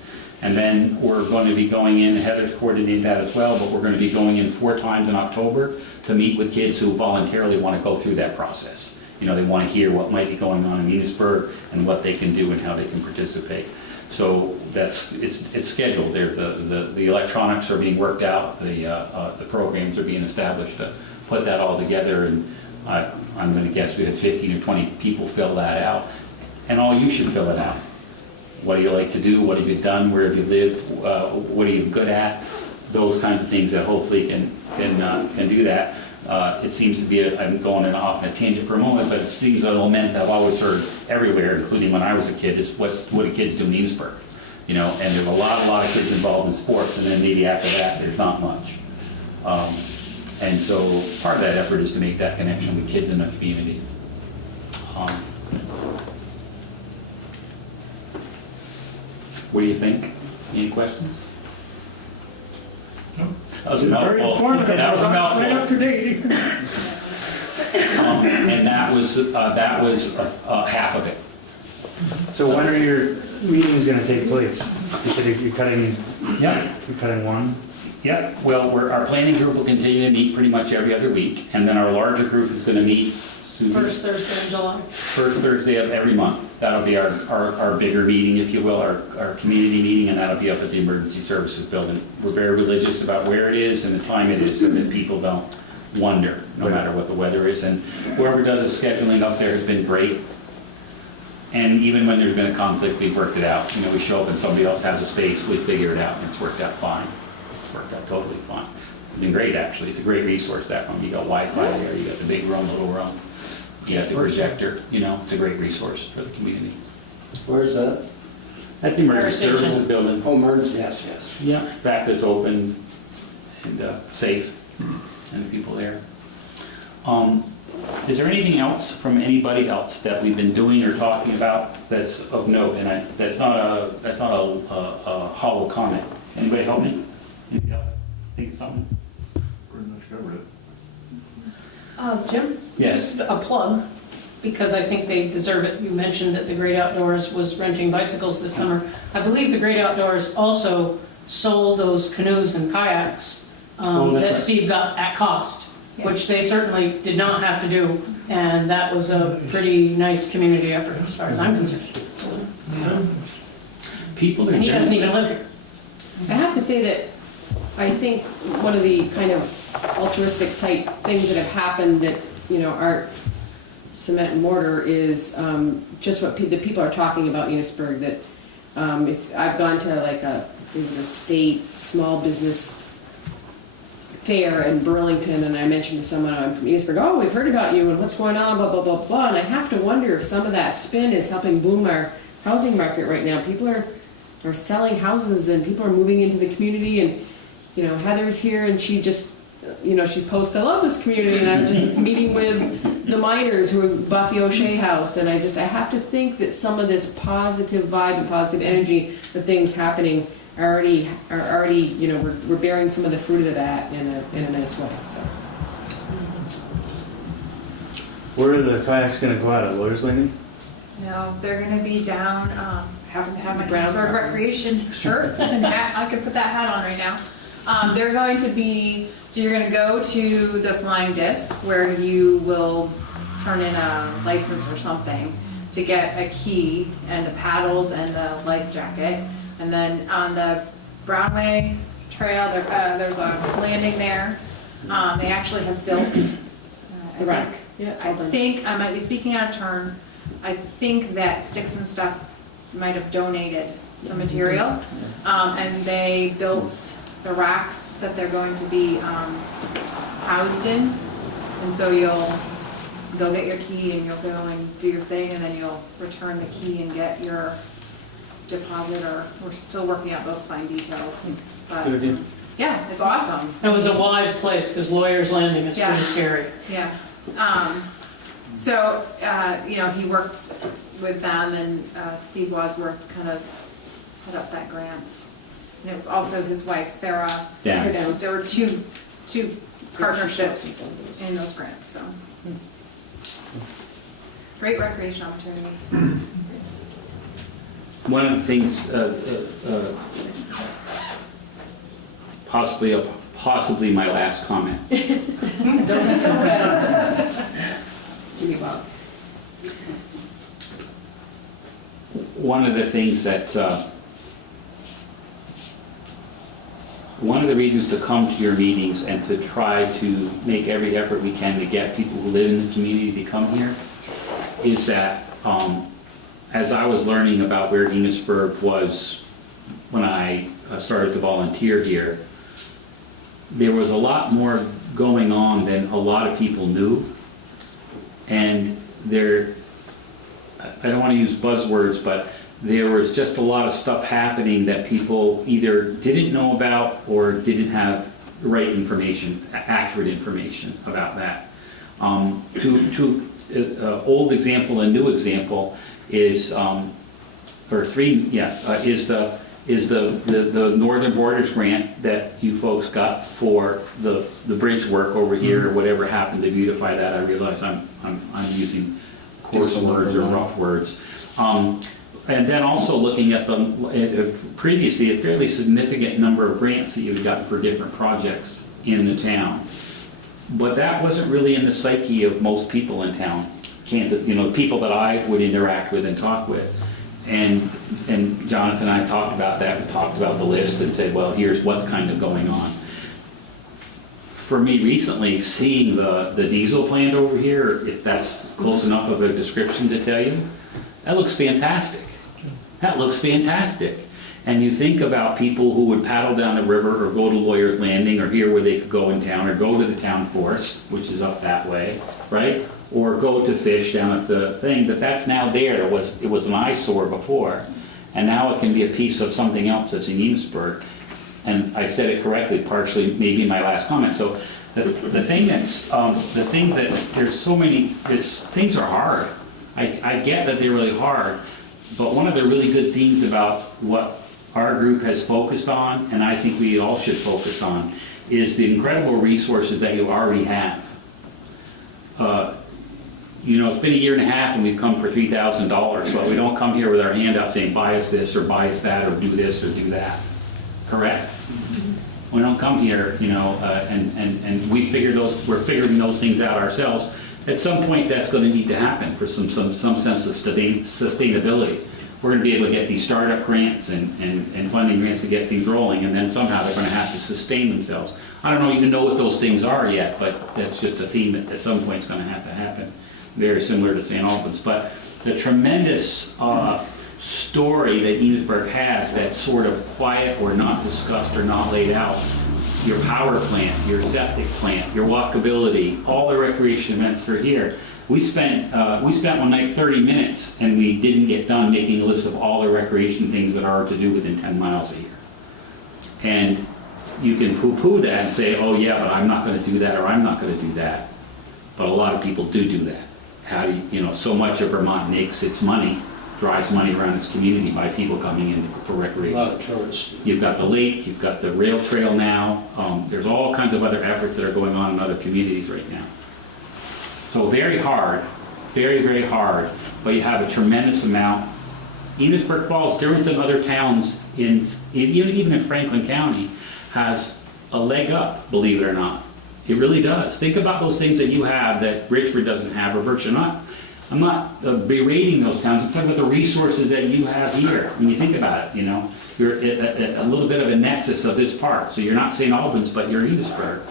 And then we're going to be going in, Heather's coordinating that as well, but we're going to be going in 4 times in October to meet with kids who voluntarily want to go through that process. You know, they want to hear what might be going on in Enosburg and what they can do and how they can participate. So it's scheduled there. The electronics are being worked out, the programs are being established to put that all together, and I'm going to guess we had 15 or 20 people fill that out, and all you should fill it out. What do you like to do? What have you done? Where have you lived? What are you good at? Those kinds of things that hopefully can do that. It seems to be, I'm going off on a tangent for a moment, but it's things that I've always heard everywhere, including when I was a kid, is what do kids do in Enosburg? You know, and there's a lot of kids involved in sports, and then maybe after that, there's not much. And so part of that effort is to make that connection with kids in the community. What do you think? Any questions? That was a Very mouthful. informative. That was a Right mouthful. up to date. And that was half of it. So when are your meetings going to take place? You said you're cutting one? Yep, well, our planning group will continue to meet pretty much every other week, and then our larger group is going to meet, Susan? First Thursday in July. First Thursday of every month. That'll be our bigger meeting, if you will, our community meeting, and that'll be up at the Emergency Services Building. We're very religious about where it is and the time it is, so that people don't wonder, no matter what the weather is. And whoever does the scheduling up there has been great. And even when there's been a conflict, we've worked it out. You know, we show up and somebody else has a space, we figure it out, and it's worked out fine. It's worked out totally fine. It's been great, actually. It's a great resource, that one. You got Wi-Fi there, you got the big room, little room. You have the projector, you know, it's a great resource for the community. Where's that? At the Emergency Fire station. Services Building. Oh, MERS, yes. Yeah, in fact, it's open and safe, and the people there. Is there anything else from anybody else that we've been doing or talking about that's of note? And that's not a hollow comment. Anybody help me? Anybody else think of something? Pretty much covered it. Jim? Yes. Just a plug, because I think they deserve it. You mentioned that the Great Outdoors was renting bicycles this summer. I believe the Great Outdoors also sold those canoes and kayaks that Steve got at cost, which they certainly did not have to do, and that was a pretty nice community effort as far as I'm concerned. People are And he doesn't even live here. I have to say that I think one of the kind of altruistic type things that have happened that, you know, aren't cement and mortar is just what the people are talking about Enosburg, that if I've gone to like there's a state small business fair in Burlington, and I mentioned to someone, I'm from Enosburg, oh, we've heard about you and what's going on, blah, blah, blah, blah, and I have to wonder if some of that spin is helping boom our housing market right now. People are selling houses and people are moving into the community, and, you know, Heather's here and she just, you know, she posts, I love this community, and I was just meeting with the miners who bought the O'Shea house, and I have to think that some of this positive vibe and positive energy, the things happening are already, you know, we're bearing some of the fruit of that in a nice way. So. Where are the kayaks going to go out? At Lawyer's Landing? No, they're going to be down, happen to have my Brown Enosburg property. recreation shirt and hat. I could put that hat on right now. They're going to be, so you're going to go to the Flying Disc where you will turn in a license or something to get a key and the paddles and the life jacket. And then on the Brownway Trail, there's a landing there. They actually have built The rack. Yeah, I think, I might be speaking out of turn, I think that Sticks and Stuff might have donated some material. And they built the racks that they're going to be housed in. And so they'll get your key and you'll go and do your thing, and then you'll return the key and get your deposit, or we're still working out those fine details. But Good idea. yeah, it's awesome. It was a wise place because Lawyer's Landing is Yeah. pretty scary. Yeah. So, you know, he worked with them, and Steve Wadsworth kind of put up that grant. And it was also his wife, Sarah. Yeah. There were two to partnerships in those grants, so. Great recreation opportunity. One of the things, possibly my last comment. Don't bet. Give me Bob. One of the things that, one of the reasons to come to your meetings and to try to make every effort we can to get people who live in the community to come here is that as I was learning about where Enosburg was when I started to volunteer here, there was a lot more going on than a lot of people knew. And there, I don't want to use buzzwords, but there was just a lot of stuff happening that people either didn't know about or didn't have the right information, accurate information about that. Old example and new example is, is the Northern Borders grant that you folks got for the bridge work over here, or whatever happened to beautify that. I realize I'm using coarse words or rough words. And then also looking at previously a fairly significant number of grants that you've gotten for different projects in the town. But that wasn't really in the psyche of most people in town. The people that I would interact with and talk with. And Jonathan and I talked about that. We talked about the list and said, well, here's what's kind of going on. For me recently, seeing the diesel plant over here, if that's close enough of a description to tell you, that looks fantastic. That looks fantastic. And you think about people who would paddle down the river or go to Lawyer's Landing or here where they could go in town or go to the town forest, which is up that way, right? Or go to fish down at the thing, that's now there. It was an eyesore before. And now it can be a piece of something else that's in Enosburg. And I said it correctly, partially, maybe in my last comment. So the thing that there's so many, things are hard. I get that they're really hard, but one of the really good things about what our group has focused on, and I think we all should focus on, is the incredible resources that you already have. It's been a year and a half and we've come for $3,000, but we don't come here with our hand out saying, buy us this or buy us that or do this or do that. Correct? We don't come here, and we're figuring those things out ourselves. At some point, that's going to need to happen for some sense of sustainability. We're going to be able to get these startup grants and funding grants to get things rolling, and then somehow they're going to have to sustain themselves. I don't even know what those things are yet, but that's just a theme that at some point is going to have to happen. Very similar to St. Albans. But the tremendous story that Enosburg has that's sort of quiet or not discussed or not laid out, your power plant, your septic plant, your walkability, all the recreation events are here. We spent one night 30 minutes and we didn't get done making a list of all the recreation things that are to do within 10 miles a year. And you can poo-poo that and say, oh yeah, but I'm not going to do that or I'm not going to do that. But a lot of people do that. How do you, so much of Vermont makes its money, drives money around its community by people coming in for recreation. A lot of tourists. You've got the lake, you've got the rail trail now. There's all kinds of other efforts that are going on in other communities right now. So very hard, very, very hard, but you have a tremendous amount. Enosburg Falls, different than other towns, even in Franklin County, has a leg up, believe it or not. It really does. Think about those things that you have that Richford doesn't have or Berkshire. I'm not berating those towns. I'm talking about the resources that you have here. When you think about it, you're a little bit of a nexus of this park. So you're not St. Albans, but you're Enosburg.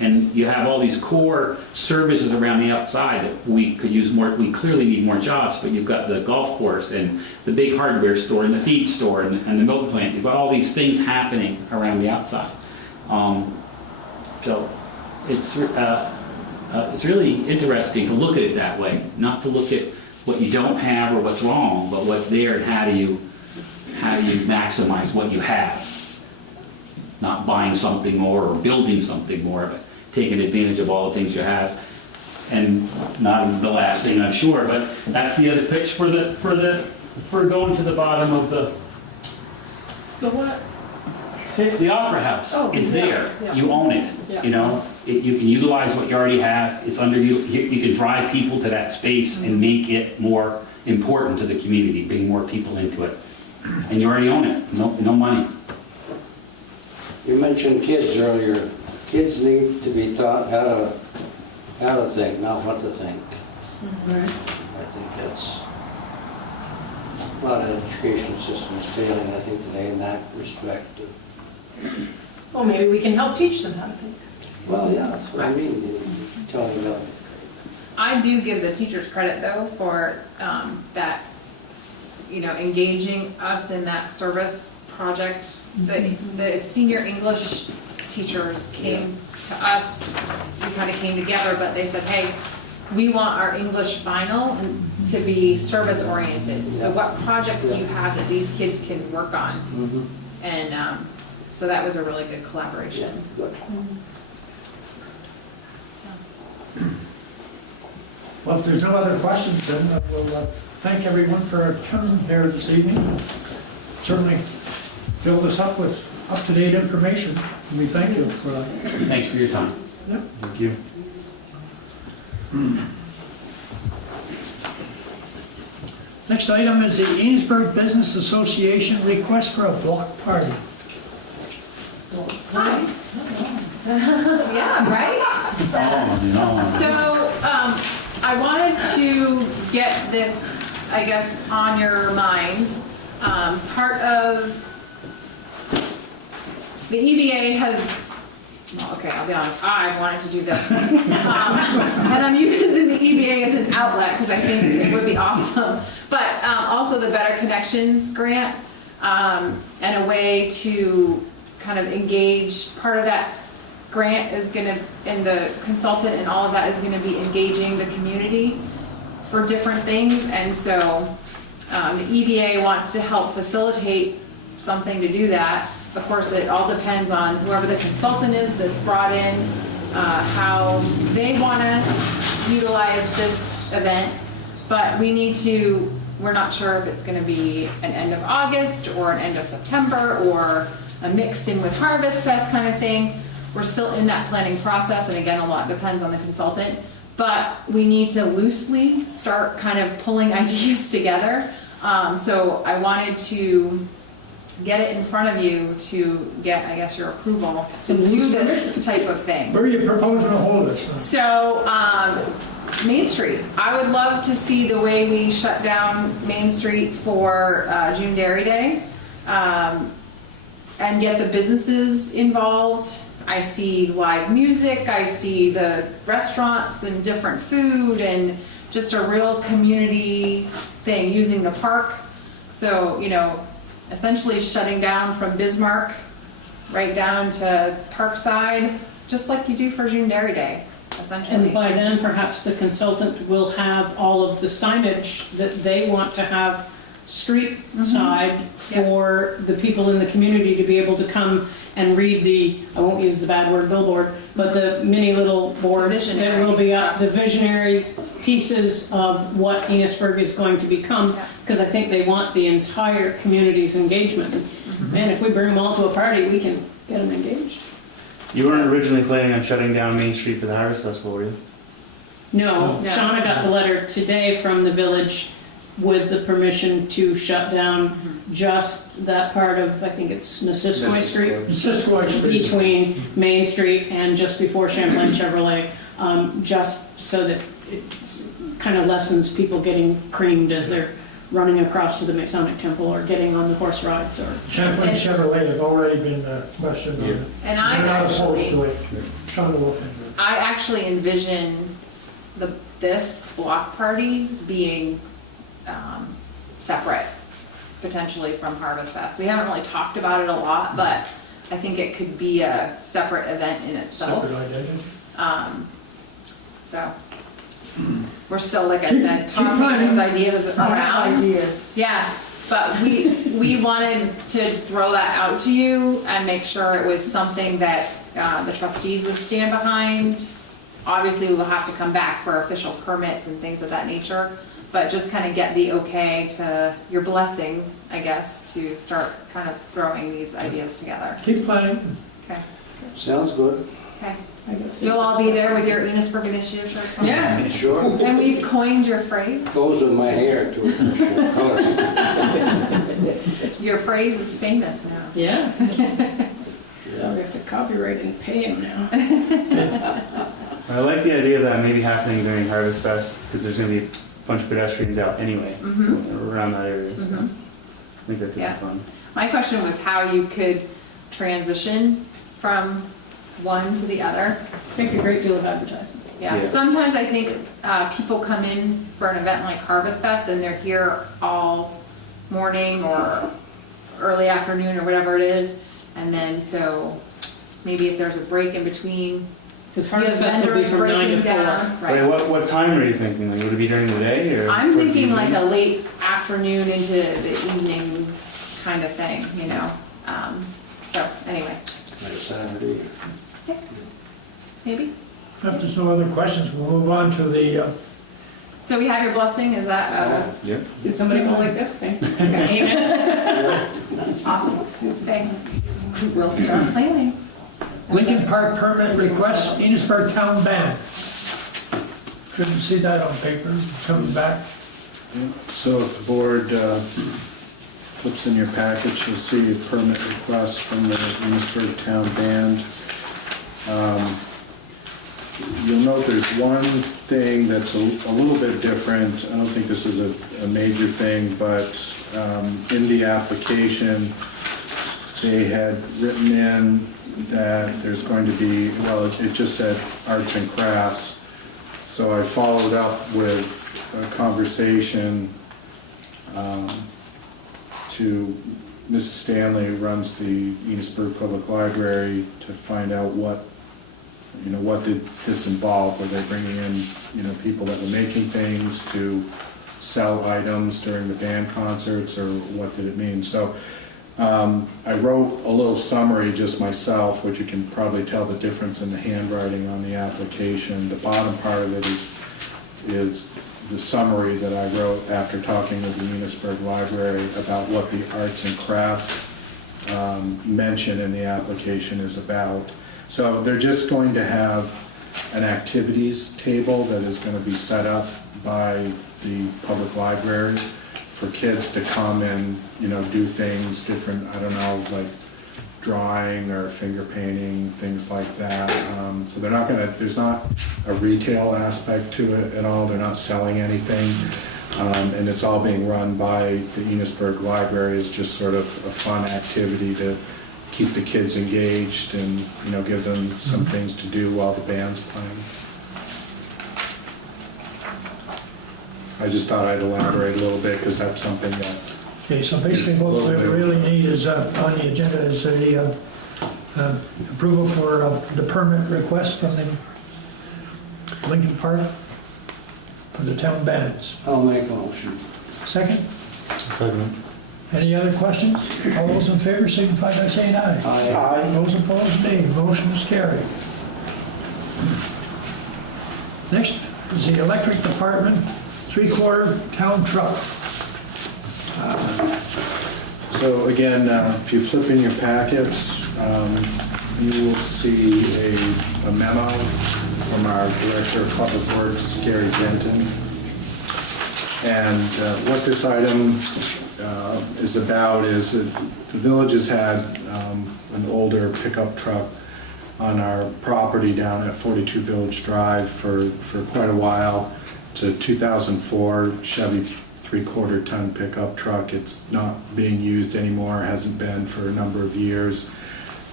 And you have all these core services around the outside that we could use more. We clearly need more jobs, but you've got the golf course and the big hardware store and the feed store and the milk plant. You've got all these things happening around the outside. So it's really interesting to look at it that way, not to look at what you don't have or what's wrong, but what's there and how do you maximize what you have. Not buying something more or building something more, but taking advantage of all the things you have. And not the last thing, I'm sure, but that's the other pitch for going to the bottom of the. But what? The Opera House, Oh, it's yeah, there, yeah. you own it, Yeah. you know? You can utilize what you already have, it's under, you can drive people to that space and make it more important to the community, bring more people into it. And you already own it, no money. You mentioned kids earlier. Kids need to be taught how to think, not what to think. I think that's, a lot of education systems failing, I think, today in that respect. Well, maybe we can help teach them how to think. Well, yeah, that's what I mean, telling about. I do give the teachers credit though for that, engaging us in that service project. The senior English teachers came to us, we kind of came together, but they said, hey, we want our English final to be service oriented. So what projects do you have that these kids can work on? And so that was a really good collaboration. Good. Well, if there's no other questions, then I will thank everyone for coming here this evening. Certainly filled us up with up-to-date information. We thank you for that. Thanks for your time. Yep. Thank you. Next item is the Enosburg Business Association request for a block party. Yeah, right? Oh, So, I wanted to get this, I guess, on your minds. Part of the EBA has, well, okay, I'll be honest, I wanted to do this. And I'm using the EBA as an outlet because I think it would be awesome. But also the Better Connections grant and a way to kind of engage. Part of that grant is going to, and the consultant and all of that is going to be engaging the community for different things. And so the EBA wants to help facilitate something to do that. Of course, it all depends on whoever the consultant is that's brought in, how they want to utilize this event. But we need to, we're not sure if it's going to be an end of August or an end of September or a mixed in with Harvest Fest kind of thing. We're still in that planning process, and again, a lot depends on the consultant. But we need to loosely start kind of pulling ideas together. So I wanted to get it in front of you to get, I guess, your approval to do this type of thing. Where are you proposing to hold this? So, Main Street. I would love to see the way we shut down Main Street for June Dairy Day and get the businesses involved. I see live music, I see the restaurants and different food and just a real community thing using the park. So, essentially shutting down from Bismarck right down to Parkside, just like you do for June Dairy Day, essentially. And by then, perhaps the consultant will have all of the signage that they want to have street side for the people in the community to be able to come and read the, I won't use the bad word billboard, but the mini little boards that will be up, the visionary pieces of what Enosburg is going to become, because I think they want the entire community's engagement. Man, if we bring them all to a party, we can get them engaged. You weren't originally planning on shutting down Main Street for the Harvest Festival, were you? No, Shauna got the letter today from the village with the permission to shut down just that part of, I think it's Missisquoi Street. Missisquoi Street. Between Main Street and just before Champlain Chevrolet, just so that it kind of lessens people getting creamed as they're running across to the Masonic Temple or getting on the horse rides. Or Champlain Chevrolet have already been questioned on it. And They're not opposed to it. Trying to look into it. I actually envision this block party being separate, potentially from Harvest Fest. We haven't really talked about it a lot, but I think it could be a separate event in itself. Separate identity. So we're still, like I said, tossing those ideas around. Ideas. Yeah, but we wanted to throw that out to you and make sure it was something that the trustees would stand behind. Obviously, we will have to come back for official permits and things of that nature, but just kind of get the okay to, your blessing, I guess, to start kind of throwing these ideas together. Keep planning. Okay, Sounds good. okay. You'll all be there with your Enosburg Initiative shirts on? Yes. Sure. And we've coined your phrase. Goes with my hair too. Color. Your phrase is famous now. Yeah. Yeah, we have to copyright and pay him now. I like the idea of that maybe happening during Harvest Fest, because there's going to be a bunch of pedestrians out anyway around that area. So I think that could Yeah. be fun. My question was how you could transition from one to the other. Take a great deal of advertising. Yeah, Yeah. sometimes I think people come in for an event like Harvest Fest and they're here all morning or early afternoon or whatever it is. And then so maybe if there's a break in between, Because you have Harvest Fest would be vendors from 9 breaking to 4. down. Wait, Right. what time are you thinking? Like, would it be during the day or? I'm towards the thinking like evening? a late afternoon into the evening kind of thing, you know? So anyway, Like Saturday. maybe. If there's no other questions, we'll move on to the, So we have your blessing, is that, Yep. Did somebody go like this thing? Amen. awesome? Okay. We'll start planning. Lincoln Park permit request, Enosburg Town Band. Couldn't see that on paper, coming back. So if the board flips in your package, you'll see a permit request from the Enosburg Town Band. You'll note there's one thing that's a little bit different. I don't think this is a major thing, but in the application, they had written in that there's going to be, well, it just said arts and crafts. So I followed up with a conversation to Mrs. Stanley, who runs the Enosburg Public Library, to find out what did this involve? Were they bringing in, people that were making things to sell items during the band concerts, or what did it mean? So I wrote a little summary just myself, which you can probably tell the difference in the handwriting on the application. The bottom part of it is the summary that I wrote after talking with the Enosburg Library about what the arts and crafts mention in the application is about. So they're just going to have an activities table that is going to be set up by the public library for kids to come and, do things different, I don't know, like drawing or finger painting, things like that. So they're not there's not a retail aspect to it at all. They're not selling anything. And it's all being run by the Enosburg Library as just sort of a fun activity to keep the kids engaged and, give them some things to do while the band's playing. I just thought I'd elaborate a little bit because that's something that. Okay, so basically what we really need is, on the agenda is the approval for the permit request from the Lincoln Park for the town bands. I'll make a motion. Second? Any other questions? All those in favor signify by saying aye. Aye. Those opposed, nay. Motion is carried. Next is the electric department, 3/4 town truck. So again, if you flip in your packets, you will see a memo from our Director of Public Works, Gary Denton. And what this item is about is that the village has had an older pickup truck on our property down at 42 Village Drive for quite a while. It's a 2004 Chevy 3/4 ton pickup truck. It's not being used anymore, hasn't been for a number of years.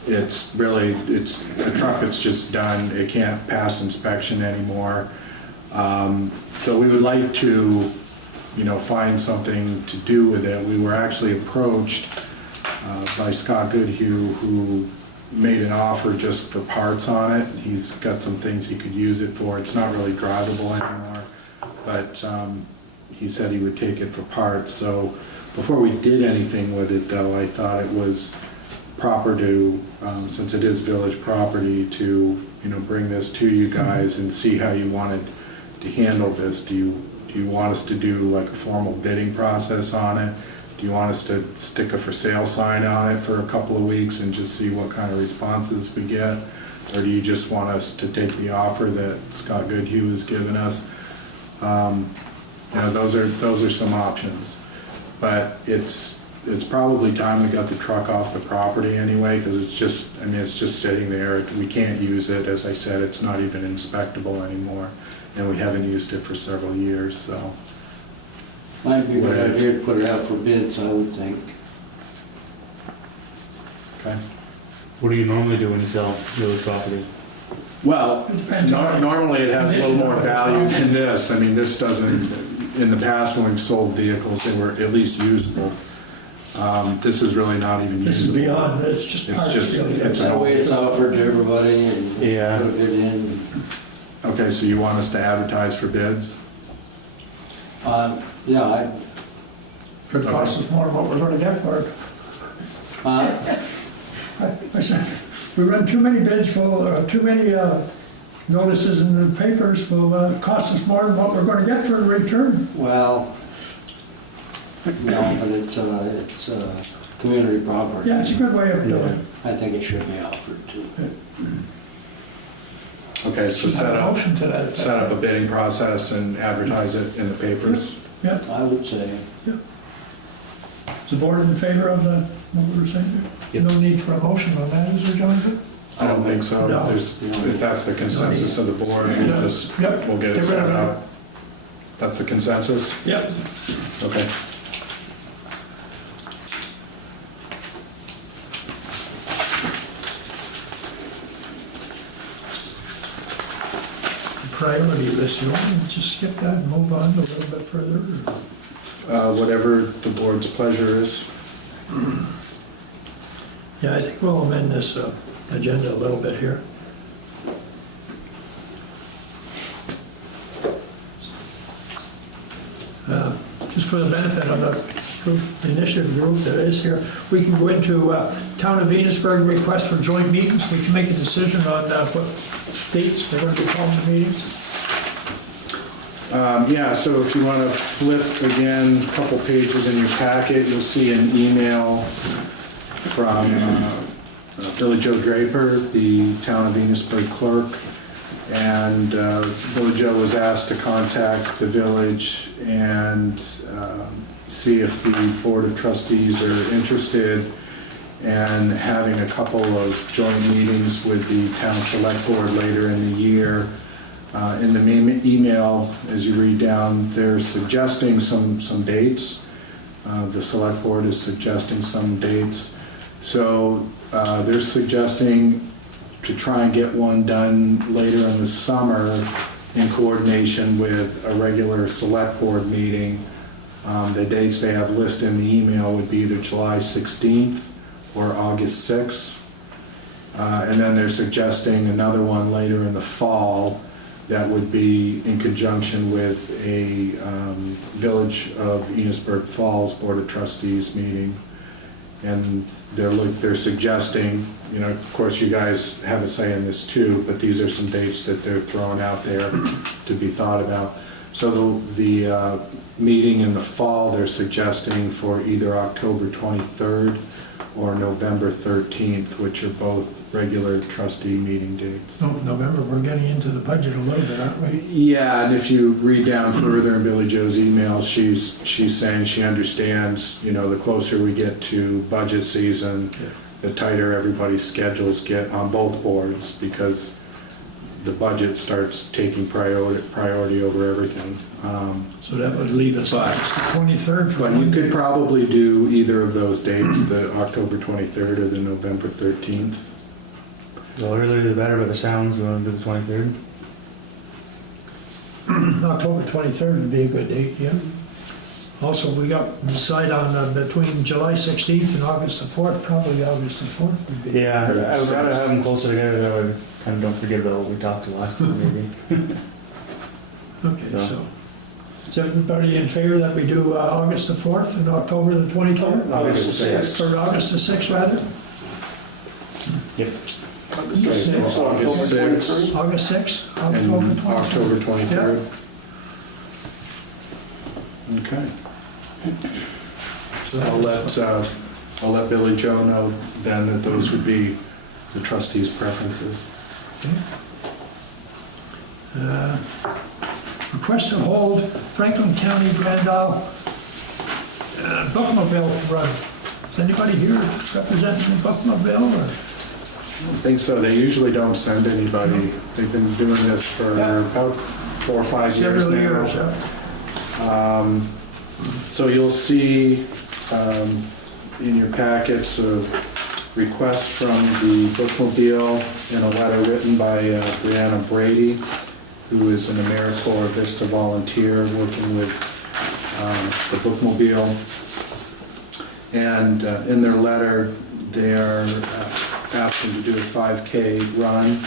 It's a truck that's just done. It can't pass inspection anymore. So we would like to, find something to do with it. We were actually approached by Scott Goodhue, who made an offer just for parts on it. He's got some things he could use it for. It's not really drivable anymore, but he said he would take it for parts. So before we did anything with it, though, I thought it was proper to, since it is village property, to bring this to you guys and see how you wanted to handle this. Do you Do you want us to do like a formal bidding process on it? Do you want us to stick a for sale sign on it for a couple of weeks and just see what kind of responses we get? Or do you just want us to take the offer that Scott Goodhue has given us? You know, those are some options. But it's probably time we got the truck off the property anyway, because it's just sitting there. We can't use it. As I said, it's not even inspectable anymore, and we haven't used it for several years, so. Might be a good idea to put it out for bids, I would think. Okay. What do you normally do when you sell village property? Well, It depends on- normally it has a little more value than this. I mean, this doesn't, in the past when we've sold vehicles, they were at least usable. This is really not even This is usable. beyond, it's just It's part of just- the it's That way it's offered to everybody and Yeah. put it in. Okay, so you want us to advertise for bids? Yeah, Could cost us more than what we're gonna get for it. I said, we run too many bids for, too many notices in the papers will cost us more than what we're gonna get for a return. well, no, but it's community property. Yeah, it's a good way of doing it. I think it should be offered to. Okay, so Should have a motion to that effect. set up a bidding process and advertise it in the papers. Yeah, I would say. is the board in favor of the, what we were saying? No need for a motion on that, is there, Jonathan? I don't think so. No. If that's the consensus of the board, we'll Yep. get it Get rid set of it. up. That's the consensus? Yep. Okay. Priority list, you want to just skip that and move on a little bit further? Whatever the board's pleasure is. Yeah, I think we'll amend this agenda a little bit here. Just for the benefit of the initiative group that is here, we can go into Town of Enosburg request for joint meetings. We can make a decision on what dates we're going to be calling the meetings. Yeah, so if you want to flip again a couple pages in your packet, you'll see an email from Billy Joe Draper, the Town of Enosburg clerk. And Billy Joe was asked to contact the village and see if the Board of Trustees are interested in having a couple of joint meetings with the Town Select Board later in the year. In the email, as you read down, they're suggesting some dates. The Select Board is suggesting some dates. So they're suggesting to try and get one done later in the summer in coordination with a regular Select Board meeting. The dates they have listed in the email would be either July 16th or August 6th. And then they're suggesting another one later in the fall that would be in conjunction with a Village of Enosburg Falls Board of Trustees meeting. And they're suggesting, you know, of course you guys have a say in this too, but these are some dates that they're throwing out there to be thought about. So the meeting in the fall, they're suggesting for either October 23rd or November 13th, which are both regular trustee meeting dates. So November, we're getting into the budget a little bit, aren't we? Yeah, and if you read down further in Billy Jo's email, she's saying she understands, you know, the closer we get to budget season, the tighter everybody's schedules get on both boards, because the budget starts taking priority over everything. So that would leave us But- August the 23rd for But you one could day. probably do either of those dates, the October 23rd or the November 13th. The earlier the better, but the sounds, we want to do the 23rd. October 23rd would be a good date, yeah. Also, we got to decide on between July 16th and August the 4th, probably August the 4th would be. Yeah, I would rather have them closer together, that way we kind of don't forget about what we talked to last time, maybe. Okay, Yeah. so, is everybody in favor that we do August the 4th and October the 23rd? August 6th. Or August the 6th, rather? Yep. Okay, so August 6th August 6th, and October 23rd. October 23rd. Okay. So I'll let Billy Joe know then that those would be the trustees' preferences. Request to hold Franklin County Grand Isle bookmobile run. Is anybody here representing the bookmobile? Or? I don't think so. They usually don't send anybody. They've been doing this for about 4 or 5 years Several now. years, yeah. So you'll see in your packets a request from the bookmobile and a letter written by Brianna Brady, who is an AmeriCorps Vista volunteer working with the bookmobile. And in their letter, they're asking to do a 5K run.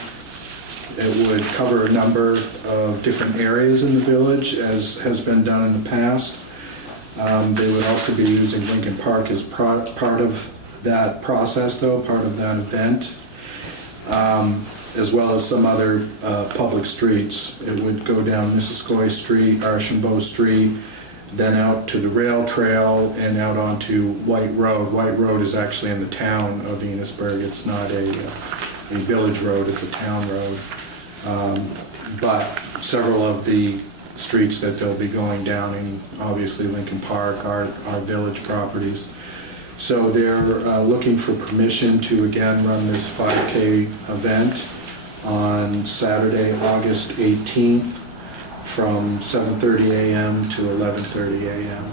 It would cover a number of different areas in the village, as has been done in the past. They would also be using Lincoln Park as part of that process, though, part of that event, as well as some other public streets. It would go down Missisquoi Street, Archambault Street, then out to the rail trail and out onto White Road. White Road is actually in the town of Enosburg. It's not a village road, it's a town road. But several of the streets that they'll be going down in, obviously Lincoln Park, are village properties. So they're looking for permission to again run this 5K event on Saturday, August 18th from 7:30 a.m. to 11:30 a.m.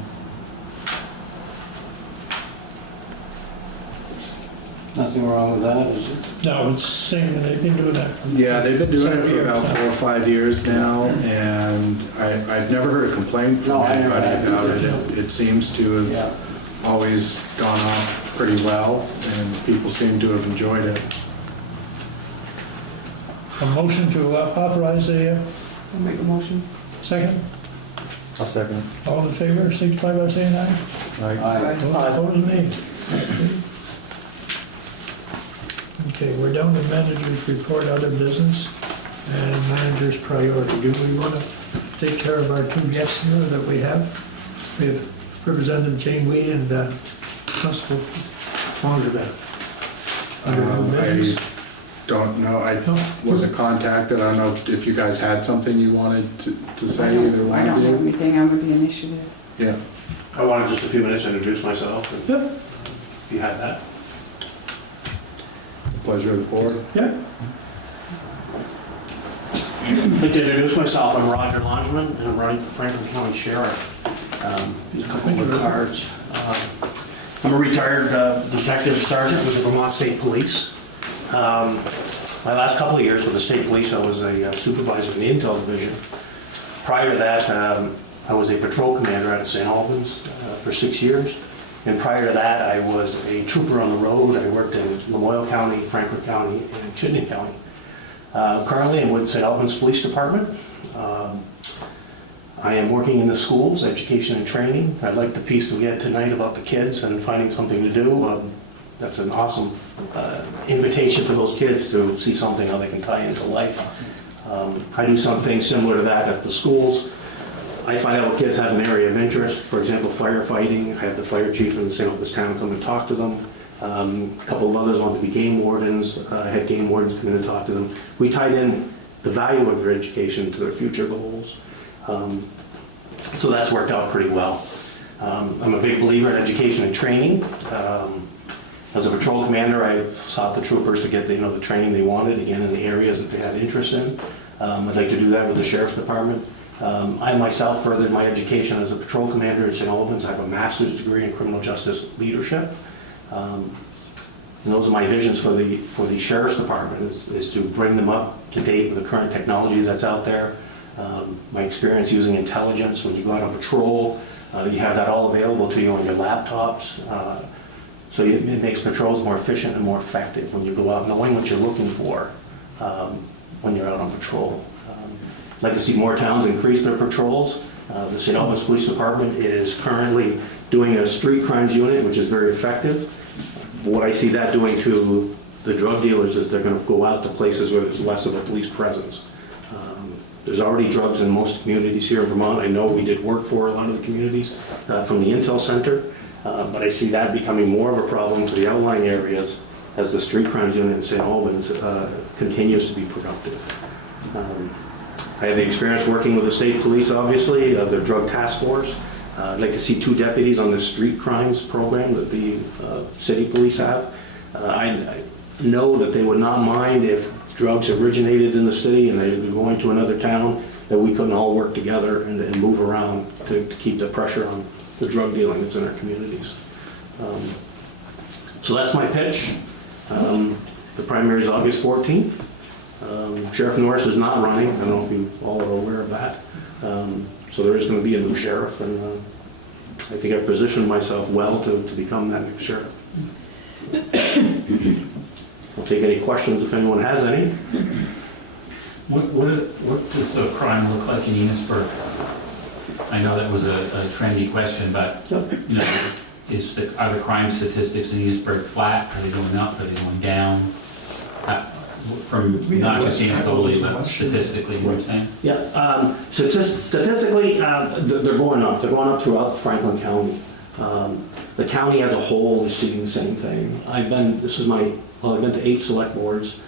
Nothing wrong with that, is it? No, it's saying that they've been doing that. Yeah, they've been doing it for Several about years 4 or 5 years now, and I've never heard a complaint from No, I never anybody have about it. either. It seems to have Yeah. always gone off pretty well, and people seem to have enjoyed it. A motion to authorize the, I'll make a motion. second? I'll second. All in favor, signify by saying aye. Aye. Opposed, nay. Okay, we're down to manager's report, other business, and manager's priority. Do we want to take care of our two guests here that we have? We have Representative Jane Wee and Constable Fonderbeck. Under new I business. don't know, I No? wasn't contacted. I don't know if you guys had something you wanted to say, either I one of don't have you. anything under the initiative. Yeah. I wanted just a few minutes to introduce myself, if Yep, you had that. Pleasure of the board. yeah. I'd like to introduce myself. I'm Roger Longeman, and I'm running for Franklin County Sheriff. There's a couple of cards. I'm a retired detective sergeant with the Vermont State Police. My last couple of years with the state police, I was a supervisor in the Intel Division. Prior to that, I was a patrol commander out of St. Albans for 6 years. And prior to that, I was a trooper on the road. I worked in Lamoille County, Franklin County, and Chittenden County. Currently, I'm with St. Albans Police Department. I am working in the schools, education and training. I like the piece that we had tonight about the kids and finding something to do. That's an awesome invitation for those kids to see something how they can tie into life. I do something similar to that at the schools. I find out what kids have an area of interest. For example, firefighting. I have the fire chief in St. Albans town come and talk to them. A couple of others want to be game wardens. I had game wardens come in and talk to them. We tied in the value of their education to their future goals. So that's worked out pretty well. I'm a big believer in education and training. As a patrol commander, I sought the troopers to get the training they wanted, again, in the areas that they had interest in. I'd like to do that with the Sheriff's Department. I myself furthered my education as a patrol commander in St. Albans. I have a master's degree in criminal justice leadership. And those are my visions for the Sheriff's Department, is to bring them up to date with the current technology that's out there. My experience using intelligence, when you go out on patrol, you have that all available to you on your laptops. So it makes patrols more efficient and more effective when you go out knowing what you're looking for when you're out on patrol. I'd like to see more towns increase their patrols. The St. Albans Police Department is currently doing a street crimes unit, which is very effective. What I see that doing to the drug dealers is they're going to go out to places where there's less of a police presence. There's already drugs in most communities here in Vermont. I know we did work for a lot of the communities from the Intel Center, but I see that becoming more of a problem for the outlying areas as the street crimes unit in St. Albans continues to be productive. I have the experience working with the state police, obviously, their drug task force. I'd like to see 2 deputies on this street crimes program that the city police have. I know that they would not mind if drugs originated in the city and they were going to another town, that we couldn't all work together and move around to keep the pressure on the drug dealing that's in our communities. So that's my pitch. The primary is August 14th. Sheriff Norris is not running. I don't know if you all are aware of that. So there is going to be a new sheriff, and I think I've positioned myself well to become that new sheriff. I'll take any questions if anyone has any. What does the crime look like in Enosburg? I know that was a trendy question, but you know, are the crime statistics in Enosburg flat? Are they going up? Are they going down? From not just anecdotally, but statistically, you know what I'm saying? Yeah, statistically, they're going up. They're going up throughout Franklin County. The county as a whole is seeing the same thing. I've been to 8 select boards.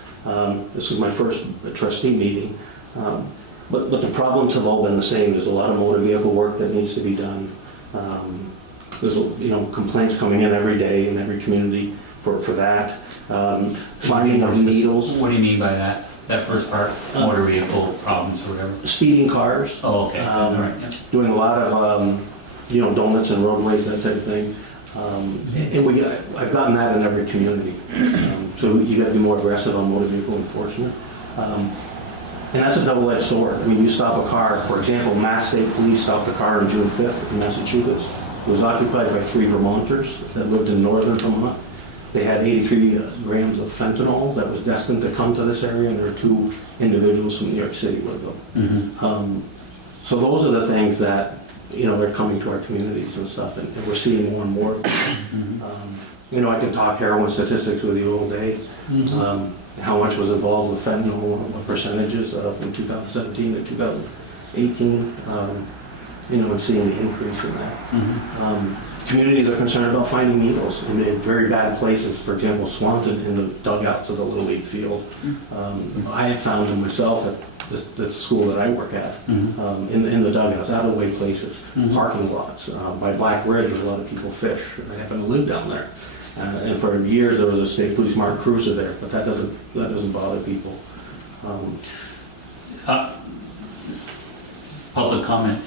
This is my first trustee meeting. But the problems have all been the same. There's a lot of motor vehicle work that needs to be done. There's complaints coming in every day in every community for that. Finding of needles. What do you mean by that? That first part? Motor vehicle problems or whatever? Speeding cars. Oh, okay. All right. Yeah. Doing a lot of donuts and roadways, that type of thing. And I've gotten that in every community. So you got to be more aggressive on motor vehicle enforcement. And that's a double-edged sword. I mean, you stop a car, for example, Mass State Police stopped a car on June 5th in Massachusetts. It was occupied by 3 Vermonters that lived in northern Vermont. They had 83 grams of fentanyl that was destined to come to this area, and there were 2 individuals from New York City with them. Mm-hmm. So those are the things that, they're coming to our communities and stuff, and we're seeing more and more. Mm-hmm. I can talk heroin statistics with you all day. Mm-hmm. How much was involved with fentanyl, what percentages from 2017 to 2018, and seeing the increase in that. Mm-hmm. Communities are concerned about finding needles in very bad places. For example, Swanton in the dugouts of the Little League field. I have found them myself at the school that I work at, in the dugouts, out of the way places, parking lots. By Black Ridge, where a lot of people fish. I happen to live down there. And for years there was a state police marked cruiser there, but that doesn't bother people. Public comment.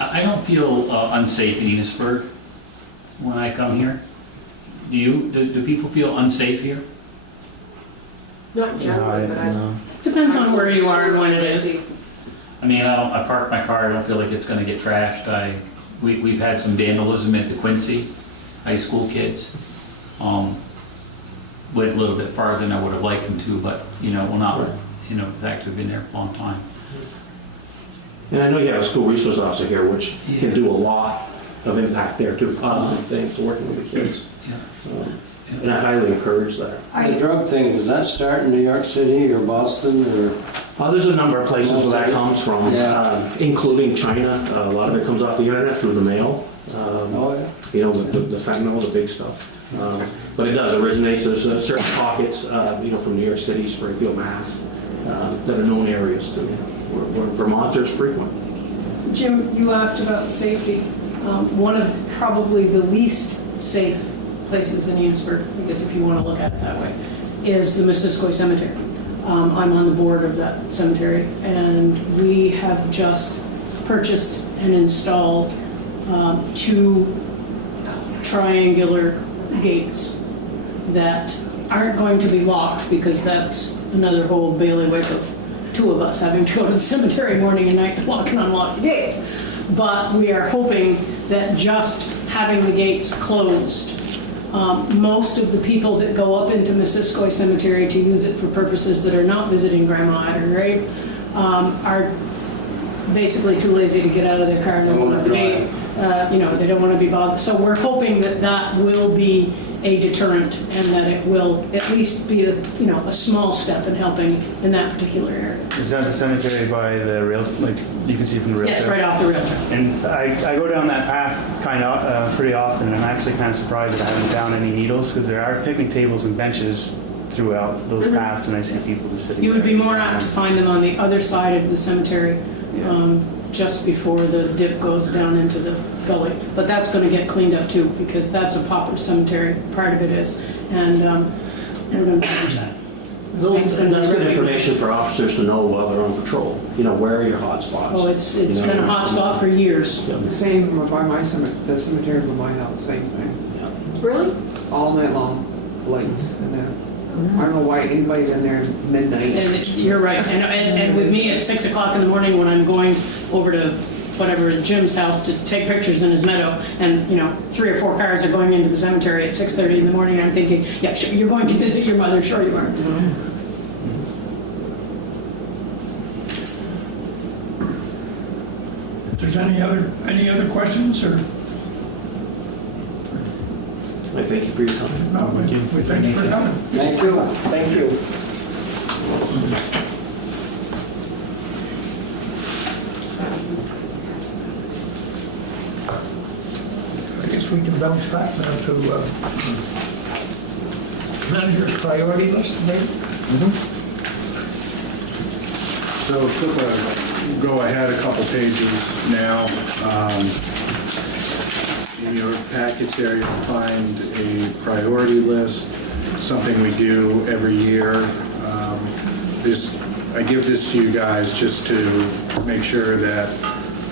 I don't feel unsafe in Enosburg when I come here. Do you? Do people feel unsafe here? Not generally, but Depends on where you are and when it is. I mean, I park my car. I don't feel like it's going to get trashed. We've had some vandalism at the Quincy, high school kids. Went a little bit farther than I would have liked them to, but the fact we've been there a long time. And I know you have a school resource officer here, which can do a lot of impact there too, positive things, working with the kids. And I highly encourage that. The drug thing, does that start in New York City or Boston or? There's a number of places where that comes from, including China. A lot of it comes off the internet through the mail. The fentanyl, the big stuff. But it does originate. There's certain pockets, from New York City, Springfield, Mass, that are known areas to where Vermonters frequent. Jim, you asked about safety. One of probably the least safe places in Enosburg, I guess if you want to look at it that way, is the Missisquoi Cemetery. I'm on the board of that cemetery, and we have just purchased and installed 2 triangular gates that aren't going to be locked, because that's another whole bailiwick of 2 of us having to go to the cemetery morning and night to lock and unlock the gates. But we are hoping that just having the gates closed, most of the people that go up into Missisquoi Cemetery to use it for purposes that are not visiting grandma at her grave are basically too lazy to get out of their car and open up the gate. They don't want to be bothered. So we're hoping that will be a deterrent, and that it will at least be a small step in helping in that particular area. Is that the cemetery by the rail, like you can see from the rail Yes, trail? right off the rail trail. And I go down that path kind of pretty often, and I'm actually kind of surprised that I haven't found any needles, because there are picnic tables and benches throughout those paths, and I see people just sitting You would be there. more apt to find them on the other side of the cemetery, just before the dip goes down into the gully. But that's going to get cleaned up too, because that's a pauper cemetery, part of it is, and we're going to manage that. It's gonna be That's good ready. information for officers to know while they're on patrol. Where are your hot spots? Oh, it's been a hot spot for years. The same by my cemetery, the cemetery by my house, same thing. Really? All night long, lights, and then, I don't know why anybody's in there at midnight. And you're right, and with me at 6 o'clock in the morning when I'm going over to whatever Jim's house to take pictures in his meadow, and 3 or 4 cars are going into the cemetery at 6:30 in the morning, I'm thinking, yeah, sure, you're going to visit your mother, sure you are. If there's any other questions, or? I thank you for your time. No, we thank you for coming. Thank you. Thank you. I guess we can bounce back now to manager's priority list, maybe? So go ahead a couple pages now. In your package there, you'll find a priority list, something we do every year. I give this to you guys just to make sure that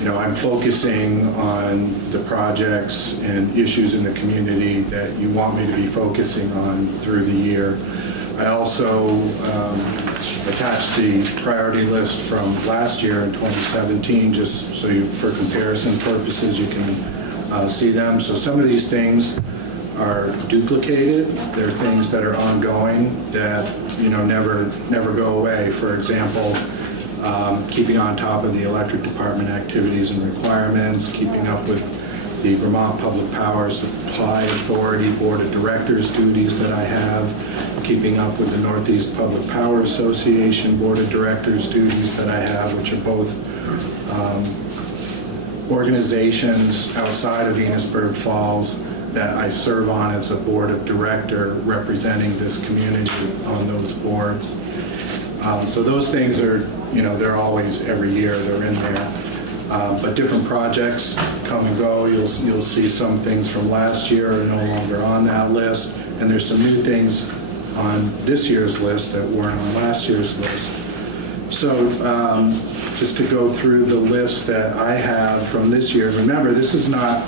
I'm focusing on the projects and issues in the community that you want me to be focusing on through the year. I also attached the priority list from last year in 2017, just so for comparison purposes, you can see them. So some of these things are duplicated. They're things that are ongoing that never go away. For example, keeping on top of the electric department activities and requirements, keeping up with the Vermont Public Power Supply Authority Board of Directors duties that I have, keeping up with the Northeast Public Power Association Board of Directors duties that I have, which are both organizations outside of Enosburg Falls that I serve on as a board of director representing this community on those boards. So those things are, they're always, every year, they're in there. But different projects come and go. You'll see some things from last year are no longer on that list, and there's some new things on this year's list that weren't on last year's list. So just to go through the list that I have from this year, remember, this is not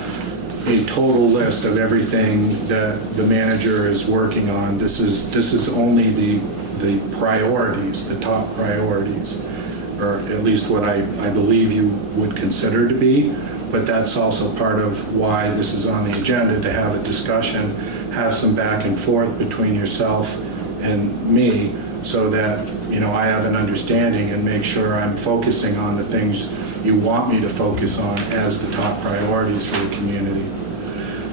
a total list of everything that the manager is working on. This is only the priorities, the top priorities, or at least what I believe you would consider to be, but that's also part of why this is on the agenda, to have a discussion, have some back and forth between yourself and me, so that I have an understanding and make sure I'm focusing on the things you want me to focus on as the top priorities for the community.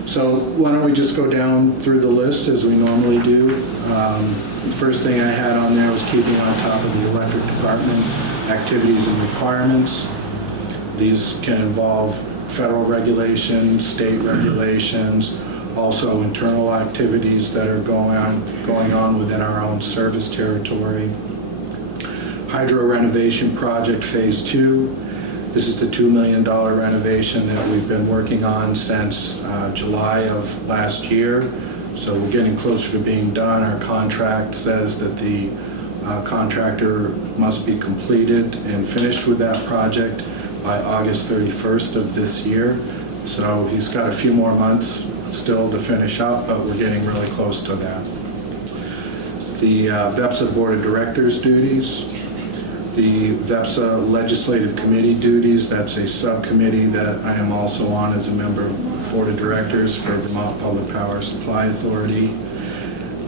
So why don't we just go down through the list as we normally do. The first thing I had on there was keeping on top of the electric department activities and requirements. These can involve federal regulations, state regulations, also internal activities that are going on within our own service territory. Hydro renovation project phase 2. This is the $2 million renovation that we've been working on since July of last year. So we're getting closer to being done. Our contract says that the contractor must be completed and finished with that project by August 31st of this year. So he's got a few more months still to finish up, but we're getting really close to that. The VEPSA Board of Directors duties. The VEPSA Legislative Committee duties, that's a subcommittee that I am also on as a member of the Board of Directors for Vermont Public Power Supply Authority.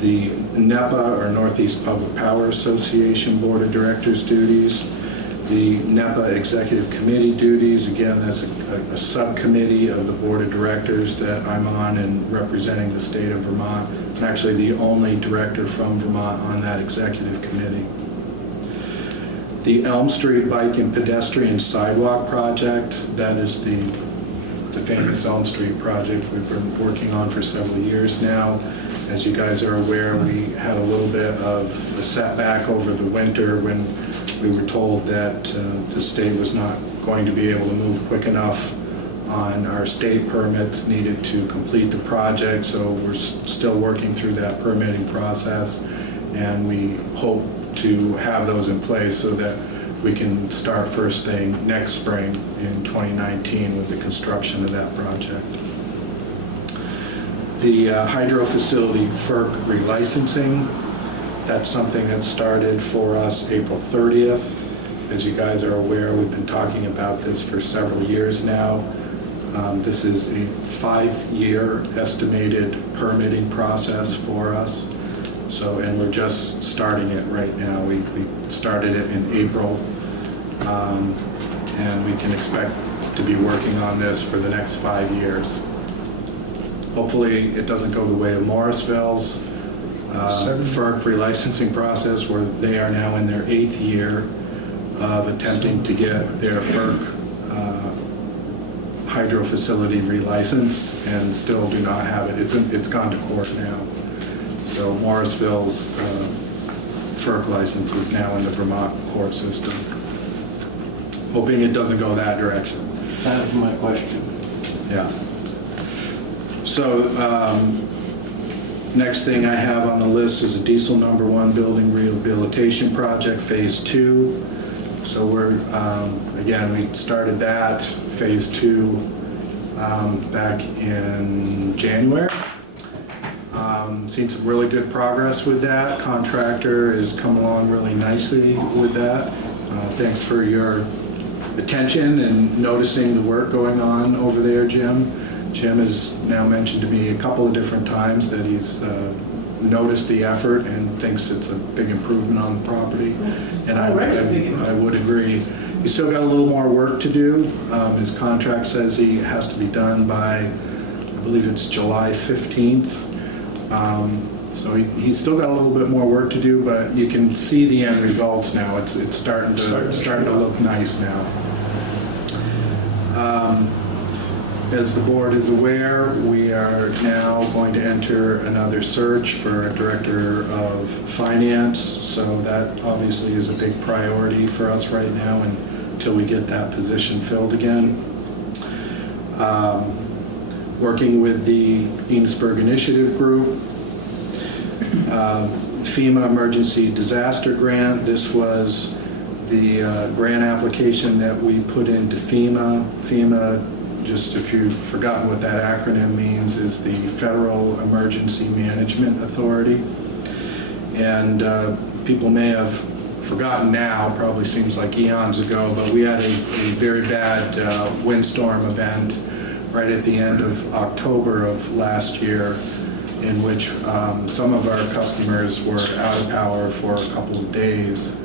The NEPA, or Northeast Public Power Association Board of Directors duties. The NEPA Executive Committee duties, again, that's a subcommittee of the Board of Directors that I'm on and representing the state of Vermont. I'm actually the only director from Vermont on that executive committee. The Elm Street Bike and Pedestrian Sidewalk Project, that is the famous Elm Street project we've been working on for several years now. As you guys are aware, we had a little bit of a setback over the winter when we were told that the state was not going to be able to move quick enough on our state permits needed to complete the project, so we're still working through that permitting process, and we hope to have those in place so that we can start first thing next spring in 2019 with the construction of that project. The hydro facility FERC relicensing, that's something that started for us April 30th. As you guys are aware, we've been talking about this for several years now. This is a 5-year estimated permitting process for us. So, and we're just starting it right now. We started it in April, and we can expect to be working on this for the next 5 years. Hopefully, it doesn't go the way of Morrisville's FERC relicensing process, where they are now in their 8th year of attempting to get their FERC hydro facility relicensed and still do not have it. It's gone to court now. So Morrisville's FERC license is now in the Vermont court system. Hoping it doesn't go that direction. That was my question. Yeah. So next thing I have on the list is a diesel number 1 building rehabilitation project, phase 2. So we're, again, we started that, phase 2, back in January. Seen some really good progress with that. Contractor has come along really nicely with that. Thanks for your attention and noticing the work going on over there, Jim. Jim has now mentioned to me a couple of different times that he's noticed the effort and thinks it's a big improvement on the property. And I would agree. He's still got a little more work to do. His contract says he has to be done by, I believe it's July 15th. So he's still got a little bit more work to do, but you can see the end results now. It's starting to look nice now. As the board is aware, we are now going to enter another search for a director of finance. So that obviously is a big priority for us right now until we get that position filled again. Working with the Enosburg Initiative Group, FEMA Emergency Disaster Grant. This was the grant application that we put into FEMA. FEMA, just if you've forgotten what that acronym means, is the Federal Emergency Management Authority. And people may have forgotten now, probably seems like eons ago, but we had a very bad windstorm event right at the end of October of last year, in which some of our customers were out of power for a couple of days,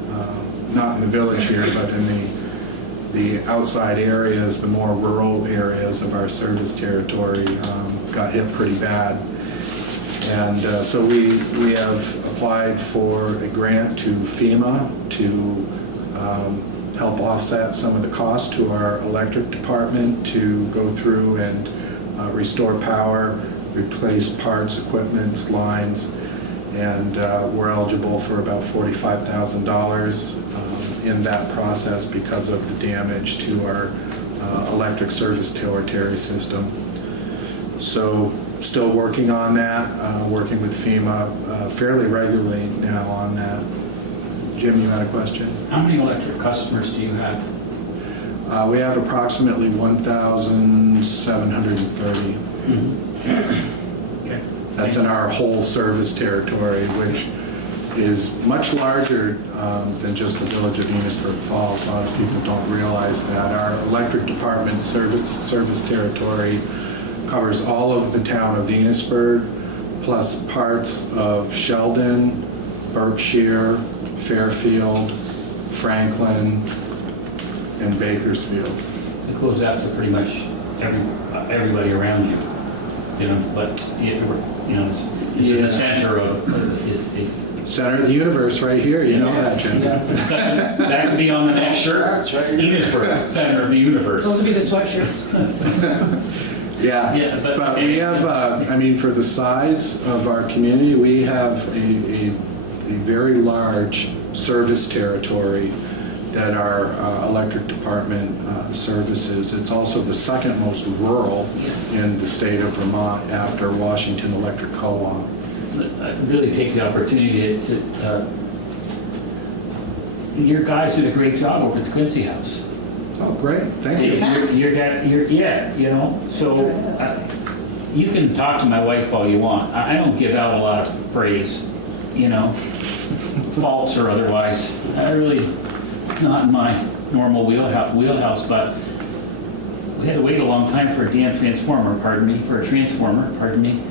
not in the village here, but in the outside areas, the more rural areas of our service territory got hit pretty bad. And so we have applied for a grant to FEMA to help offset some of the costs to our electric department to go through and restore power, replace parts, equipment, lines, and we're eligible for about $45,000 in that process because of the damage to our electric service territory system. So still working on that, working with FEMA fairly regularly now on that. Jim, you had a question? How many electric customers do you have? We have approximately 1,730. Okay. That's in our whole service territory, which is much larger than just the village of Enosburg Falls. A lot of people don't realize that. Our electric department's service territory covers all of the town of Enosburg, plus parts of Sheldon, Berkshire, Fairfield, Franklin, in Bakersfield. It goes out to pretty much everybody around you, you know, but, this is the center of, Center of the universe right here, you know that, Jim. that could be on the next shirt. Enosburg, center of the universe. Those would be the sweatshirts. Yeah, Yeah, but we have, I mean, for the size of our community, we have a very large service territory that our electric department services. It's also the second most rural in the state of Vermont after Washington Electric Co-op. I really take the opportunity to your guys did a great job over at the Quincy House. Oh, great, thank you. Yeah, you know, so you can talk to my wife all you want. I don't give out a lot of praise, you know, faults or otherwise. I really, not in my normal wheelhouse, but we had to wait a long time for a transformer, pardon me.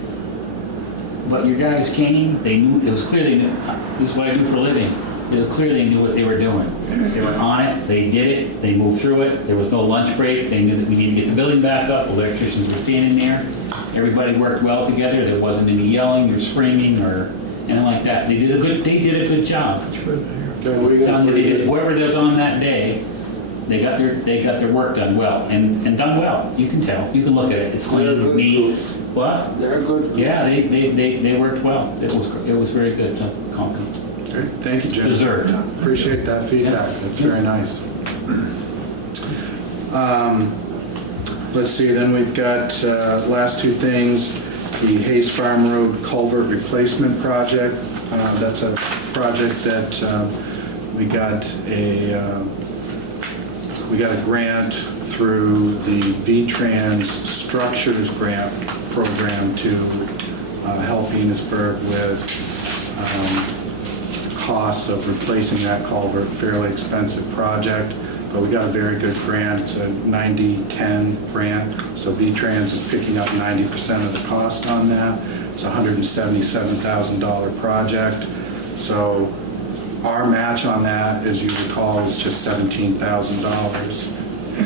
But your guys came, they knew, it was clear they knew, this is what I do for a living. It was clear they knew what they were doing. They were on it, they did it, they moved through it, there was no lunch break, they knew that we needed to get the building back up, electricians were standing there. Everybody worked well together, there wasn't any yelling or screaming or anything like that. They did a good job. Whoever was on that day, they got their work done well, and done well. You can tell, you can look at it, it's clean, neat. What? They're good. Yeah, they worked well. It was very good. So, compliment. Great. Thank you, Jim. Deserved. Appreciate that feedback. That's very nice. Let's see, then we've got last two things. The Hayes Farm Road Culvert Replacement Project. That's a project that we got a grant through the VTrans Structures Grant Program to help Enosburg with costs of replacing that culvert. Fairly expensive project, but we got a very good grant. It's a 90-10 grant, so VTrans is picking up 90% of the cost on that. It's a $177,000 project. So our match on that, as you recall, is just $17,000.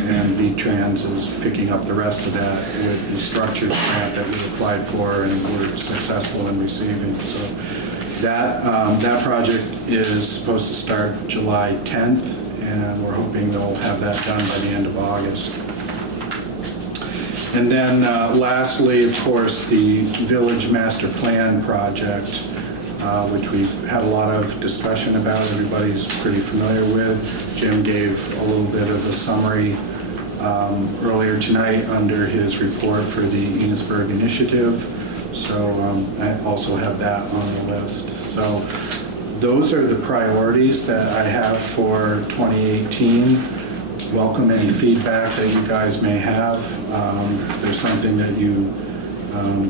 And VTrans is picking up the rest of that with the structured grant that we applied for and were successful in receiving. So that project is supposed to start July 10th, and we're hoping they'll have that done by the end of August. And then lastly, of course, the Village Master Plan project, which we've had a lot of discussion about. Everybody's pretty familiar with. Jim gave a little bit of a summary earlier tonight under his report for the Enosburg initiative. So I also have that on the list. So those are the priorities that I have for 2018. Welcome any feedback that you guys may have. If there's something that you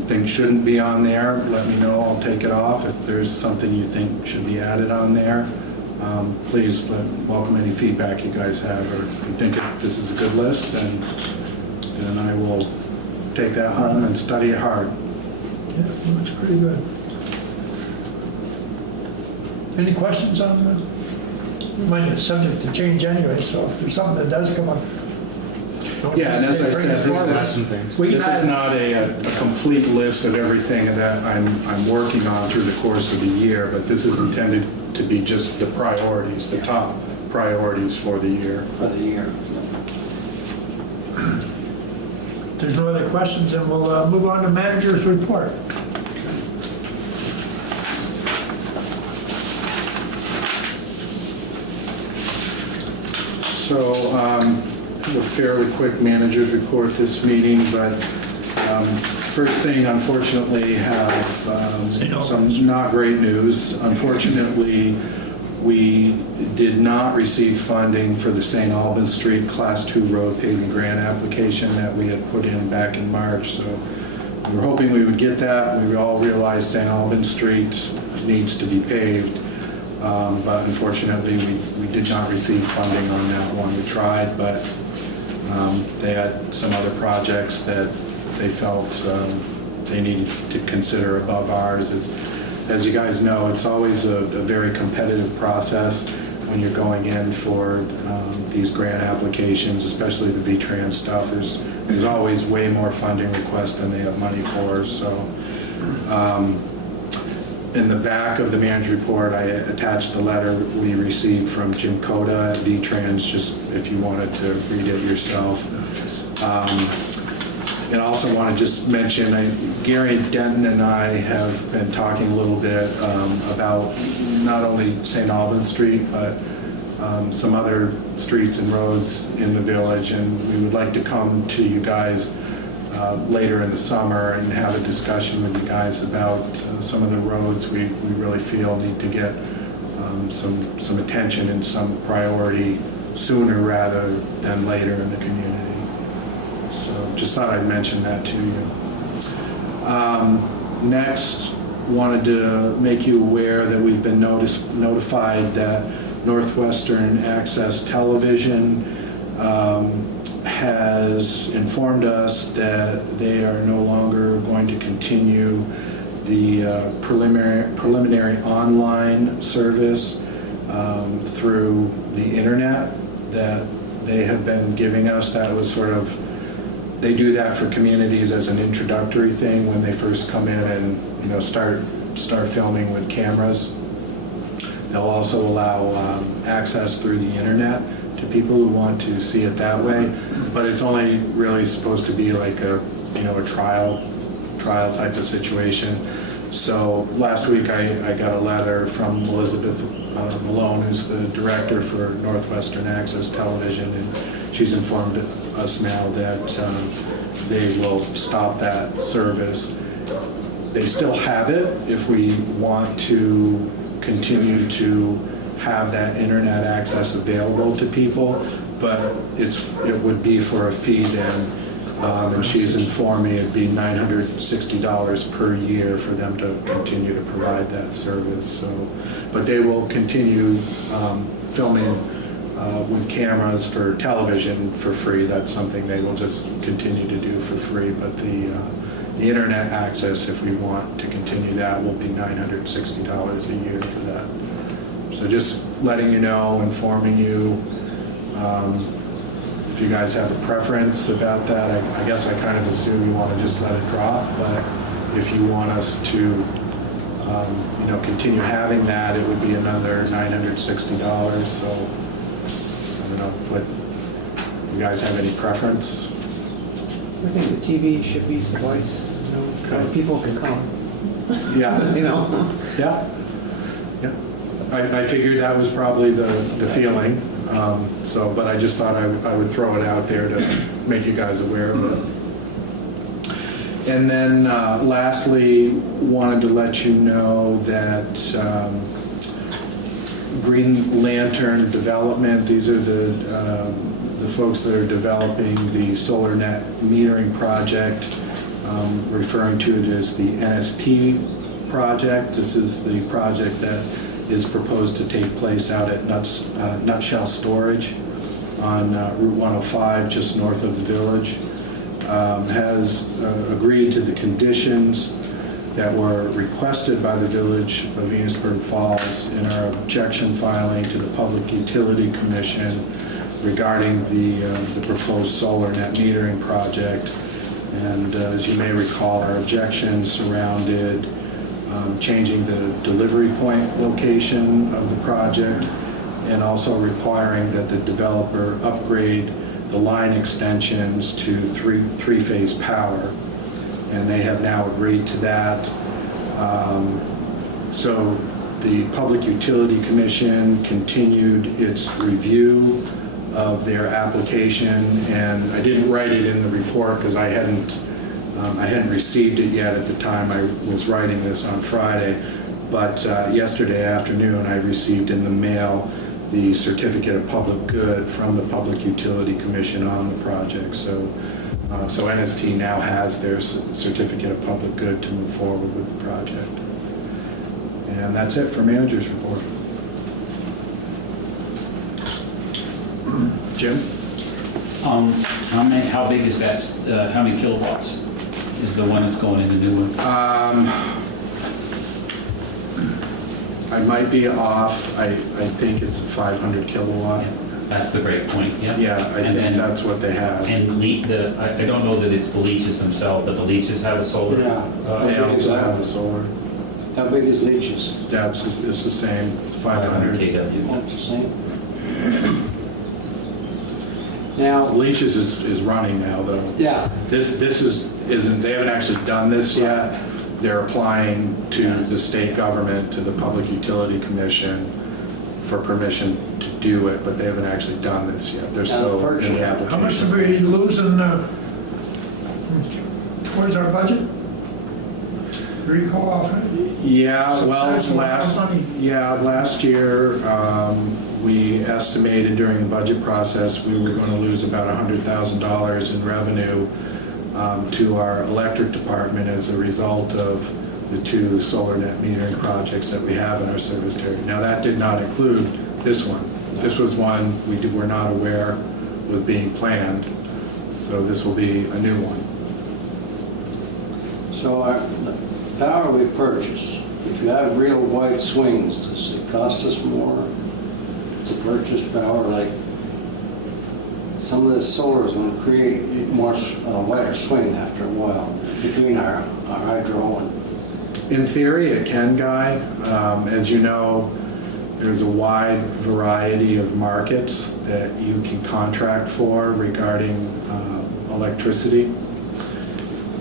think shouldn't be on there, let me know. I'll take it off. If there's something you think should be added on there, please welcome any feedback you guys have. Or if you think this is a good list, then I will take that home and study it hard. Yeah, looks pretty good. Any questions on the? Mine is subject to change anyway, so if there's something that does come up. Yeah, and as I said, this is not a complete list of everything that I'm working on through the course of the year, but this is intended to be just the priorities, the top priorities for the year. If there's no other questions, then we'll move on to manager's report. So, a fairly quick manager's report this meeting, but first thing, unfortunately, have some not great news. Unfortunately, we did not receive funding for the St. Albans Street Class 2 road paving grant application that we had put in back in March. So we were hoping we would get that. We all realized St. Albans Street needs to be paved. But unfortunately, we did not receive funding on that one. We tried, but they had some other projects that they felt they needed to consider above ours. As you guys know, it's always a very competitive process. when you're going in for these grant applications, especially the V-Trans stuff. There's always way more funding requests than they have money for. So in the back of the manager's report, I attached the letter we received from Jim Coda at V-Trans, just if you wanted to read it yourself. And also want to just mention, Gary Denton and I have been talking a little bit about not only St. Albans Street, but some other streets and roads in the village, and we would like to come to you guys later in the summer and have a discussion with you guys about some of the roads we really feel need to get some attention and some priority sooner rather than later in the community. So just thought I'd mention that to you. Next, wanted to make you aware that we've been notified that Northwestern Access Television has informed us that they are no longer going to continue the preliminary online service through the internet that they have been giving us. That was sort of, they do that for communities as an introductory thing when they first come in and start filming with cameras. They'll also allow access through the internet to people who want to see it that way, but it's only really supposed to be like a trial type of situation. So last week I got a letter from Elizabeth Malone, who's the director for Northwestern Access Television, and she's informed us now that they will stop that service. They still have it if we want to continue to have that internet access available to people, but it would be for a fee then, and she's informed me it'd be $960 per year for them to continue to provide that service. So, but they will continue filming with cameras for television for free. That's something they will just continue to do for free, but the internet access, if we want to continue that, will be $960 a year for that. So just letting you know, informing you. If you guys have a preference about that, I guess I kind of assume you want to just let it drop, but if you want us to continue having that, it would be another $960. So I don't know, what, you guys have any preference? I think the TV should be suffice. Okay. People can come. Yeah. Yeah. Yeah. I figured that was probably the feeling. But I just thought I would throw it out there to make you guys aware of it. And then lastly, wanted to let you know that Green Lantern Development, these are the folks that are developing the solar net metering project, referring to it as the NST project. This is the project that is proposed to take place out at Nutshell Storage on Route 105, just north of the village. Has agreed to the conditions that were requested by the village of Enosburg Falls in our objection filing to the Public Utility Commission regarding the proposed solar net metering project. And as you may recall, our objection surrounded changing the delivery point location of the project and also requiring that the developer upgrade the line extensions to three-phase power. And they have now agreed to that. So the Public Utility Commission continued its review of their application, and I didn't write it in the report because I hadn't received it yet at the time I was writing this on Friday, but yesterday afternoon I received in the mail the certificate of public good from the Public Utility Commission on the project. So NST now has their certificate of public good to move forward with the project. And that's it for manager's report. Jim? How big is that? How many kilowatts is the one that's going in, the new one? I might be off. I think it's 500 kilowatt. That's the break point, yeah. Yeah, I And think then- that's what they have. And I don't know that it's the leaches themselves, but the leaches have a solar. Yeah. They also have the solar. How big is leeches? It's the same. It's 500. kW. That's the same. Now, Leaches is running now, though. yeah, This isn't, they haven't actually done this yet. They're applying to the state government, to the Public Utility Commission for permission to do it, but they haven't actually done this yet. They're still in the application. How much did we lose in, towards our budget? Recall off it? Yeah, well, Substantial amount of money. last year, we estimated during the budget process, we were going to lose about $100,000 in revenue to our electric department as a result of the 2 solar net metering projects that we have in our service territory. Now, that did not include this one. This was one we were not aware was being planned, so this will be a new one. so the power we purchase, if you have real wide swings, does it cost us more to purchase power? Like, some of this solar is going to create more wider swing after a while between our hydro and. In theory, it can, Guy. As you know, there's a wide variety of markets that you can contract for regarding electricity.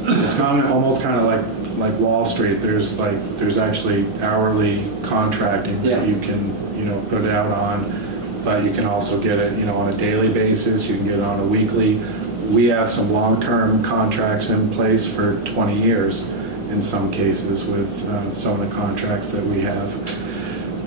It's almost kind of like Wall Street. There's actually hourly contracting that you can put out on, but you can also get it on a daily basis. You can get it on a weekly. We have some long-term contracts in place for 20 years. In some cases with some of the contracts that we have.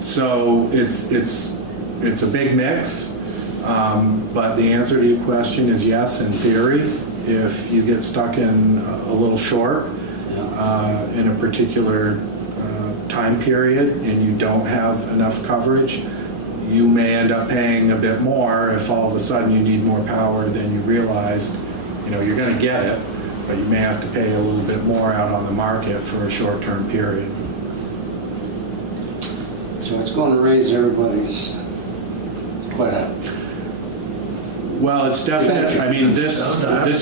So it's a big mix, but the answer to your question is yes, in theory. If you get stuck in a little short in a particular time period and you don't have enough coverage, you may end up paying a bit more if all of a sudden you need more power than you realized. You're going to get it, but you may have to pay a little bit more out on the market for a short-term period. So it's going to raise everybody's quite a. Well, it's definite. I mean, this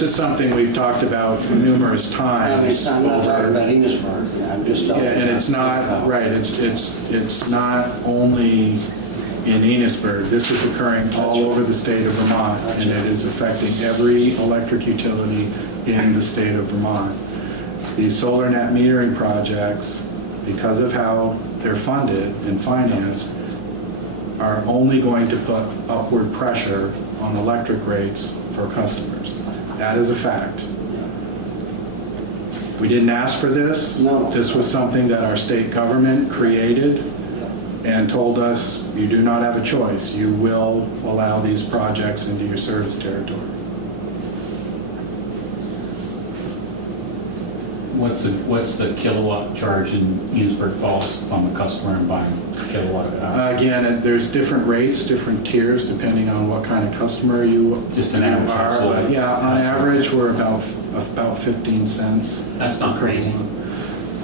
is something we've talked about numerous times. I'm not talking about Enosburg. I'm just talking. Yeah, and it's not right. It's not only in Enosburg. This is occurring all over the state of Vermont, and it is affecting every electric utility in the state of Vermont. These solar net metering projects, because of how they're funded and financed, are only going to put upward pressure on electric rates for customers. That is a fact. We didn't ask for this. No. This was something that our state government created and told us, you do not have a choice. You will allow these projects into your service territory. What's the kilowatt charge in Enosburg Falls on the customer and buying kilowatt hour? Again, there's different rates, different tiers, depending on what kind of customer you Just an average are. household. But yeah, on average, we're about 15 cents. That's not crazy.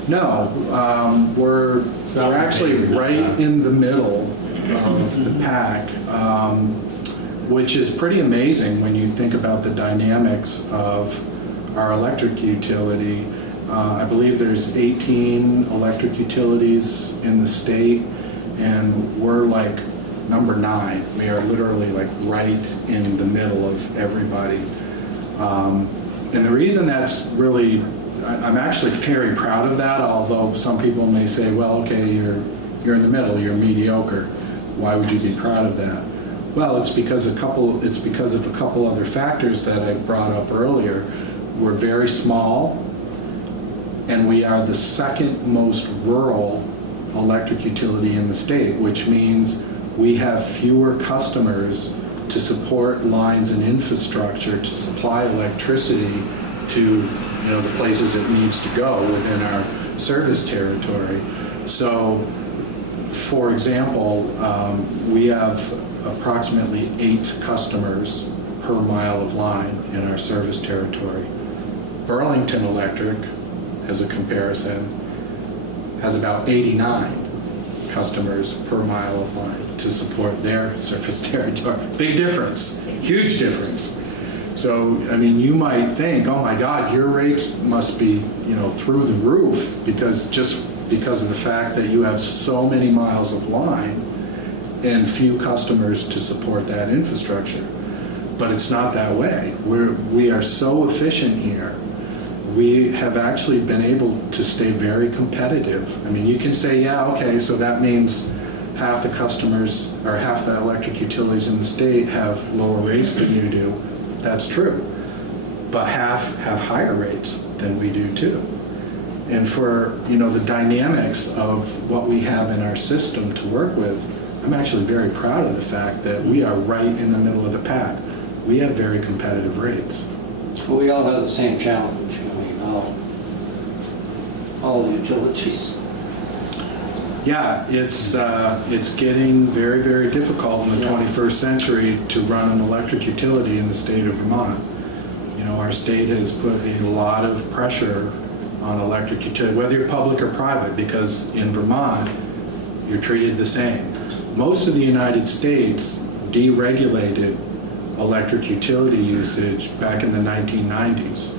No, we're actually right in the middle of the pack, which is pretty amazing when you think about the dynamics of our electric utility. I believe there's 18 electric utilities in the state, and we're like number 9. We are literally like right in the middle of everybody. And the reason that's really, I'm actually very proud of that, although some people may say, well, okay, you're in the middle, you're mediocre. Why would you be proud of that? Well, it's because of a couple other factors that I brought up earlier. We're very small, and we are the second most rural electric utility in the state, which means we have fewer customers to support lines and infrastructure to supply electricity to the places it needs to go within our service territory. So, for example, we have approximately 8 customers per mile of line in our service territory. Burlington Electric, as a comparison, has about 89 customers per mile of line to support their service territory. Big difference, huge difference. So, I mean, you might think, oh my God, your rates must be, you know, through the roof because of the fact that you have so many miles of line and few customers to support that infrastructure. But it's not that way. We are so efficient here. We have actually been able to stay very competitive. I mean, you can say, yeah, okay, so that means half the customers or half the electric utilities in the state have lower rates than you do. That's true. But half have higher rates than we do too. And for, you know, the dynamics of what we have in our system to work with, I'm actually very proud of the fact that we are right in the middle of the pack. We have very competitive rates. We all have the same challenge. I mean, all the utilities. Yeah, it's getting very, very difficult in the 21st century to run an electric utility in the state of Vermont. You know, our state has put a lot of pressure on electric utility, whether you're public or private, because in Vermont, you're treated the same. Most of the United States deregulated electric utility usage back in the 1990s.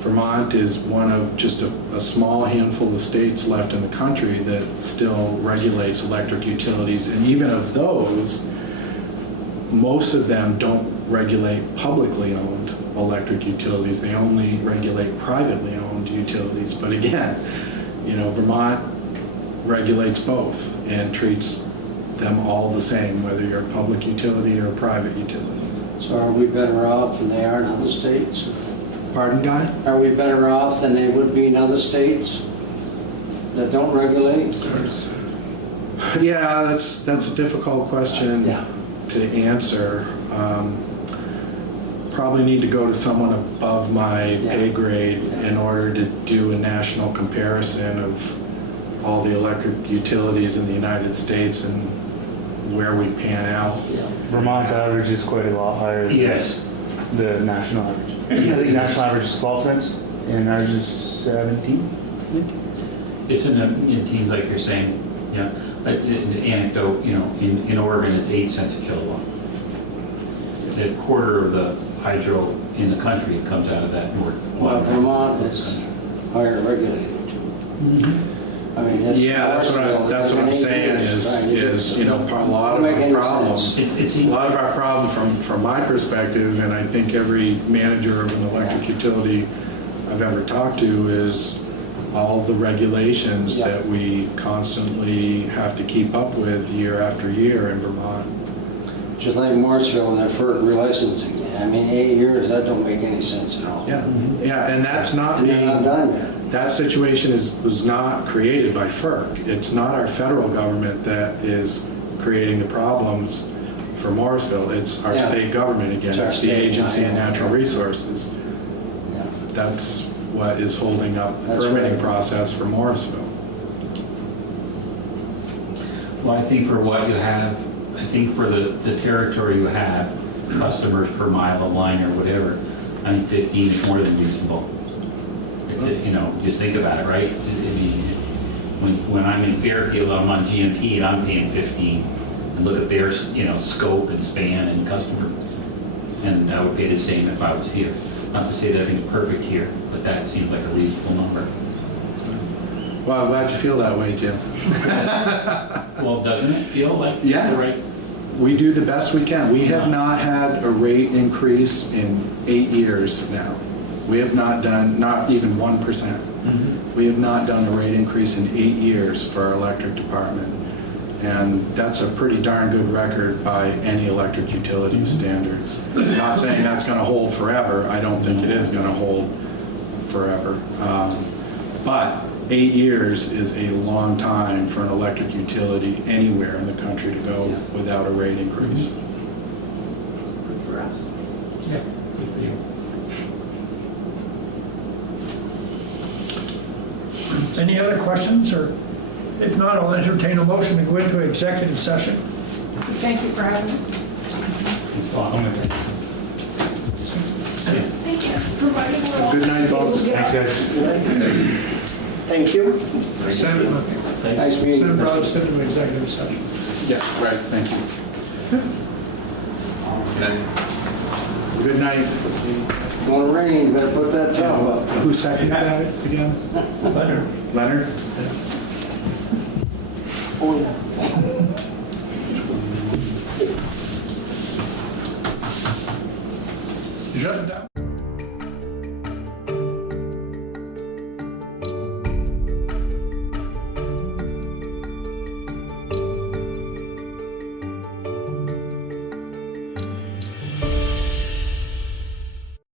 Vermont is one of just a small handful of states left in the country that still regulates electric utilities, and even of those, most of them don't regulate publicly owned electric utilities. They only regulate privately owned utilities. But again, you know, Vermont regulates both and treats them all the same, whether you're a public utility or a private utility. So are we better off than they are in other states? Pardon, Guy? Are we better off than they would be in other states that don't regulate? Yeah, that's a difficult question to answer. Probably need to go to someone above my pay grade in order to do a national comparison of all the electric utilities in the United States and where we pan out. Vermont's average is quite a lot higher than the national average. I think national average is 12 cents and ours is 17. It's in teens, like you're saying. Yeah, but the anecdote, you know, in Oregon, it's 8 cents a kilowatt. A quarter of the hydro in the country comes out of that north. Well, Vermont is higher regulated. I mean, that's what I'm saying is you know, a lot of our problem from my perspective, and I think every manager of an electric utility I've ever talked to, is all the regulations that we constantly have to keep up with year after year in Vermont. Just like Morrisville and their FERC relicensing. I mean, 8 years, that don't make any sense at all. Yeah, and that's not being done yet. That situation was not created by FERC. It's not our federal government that is creating the problems for Morrisville. It's our state government again. It's the Agency of Natural Resources. That's what is holding up the permitting process for Morrisville. Well, I think for what you have, I think for the territory you have, customers per mile of line or whatever, I think 15 is more than reasonable. You know, just think about it, right? I mean, when I'm in Fairfield, I'm on GMP and I'm paying 15. And look at their, you know, scope and span and customer. And I would pay the same if I was here. Not to say that everything's perfect here, but that seems like a reasonable number. Well, I'm glad you feel that way, Jim. Well, doesn't it feel like it's the right? We do the best we can. We have not had a rate increase in 8 years now. We have not done, not even 1%. We have not done a rate increase in 8 years for our electric department. And that's a pretty darn good record by any electric utility standards. I'm not saying that's going to hold forever. I don't think it is going to hold forever. But 8 years is a long time for an electric utility anywhere in the country to go without a rate increase. Good for us. Yeah, good for you. Any other questions, or if not, I'll entertain a motion to go into executive session. Thank you for having us. Thank you. Good night, folks. Thanks, guys. Thank you. 7. Nice meeting Senator you. Brown sent to executive session. Yeah, right, thank you. Good night. It's gonna rain, you better put that top up. Who seconded that again? Leonard? Oh, yeah. Shut it down.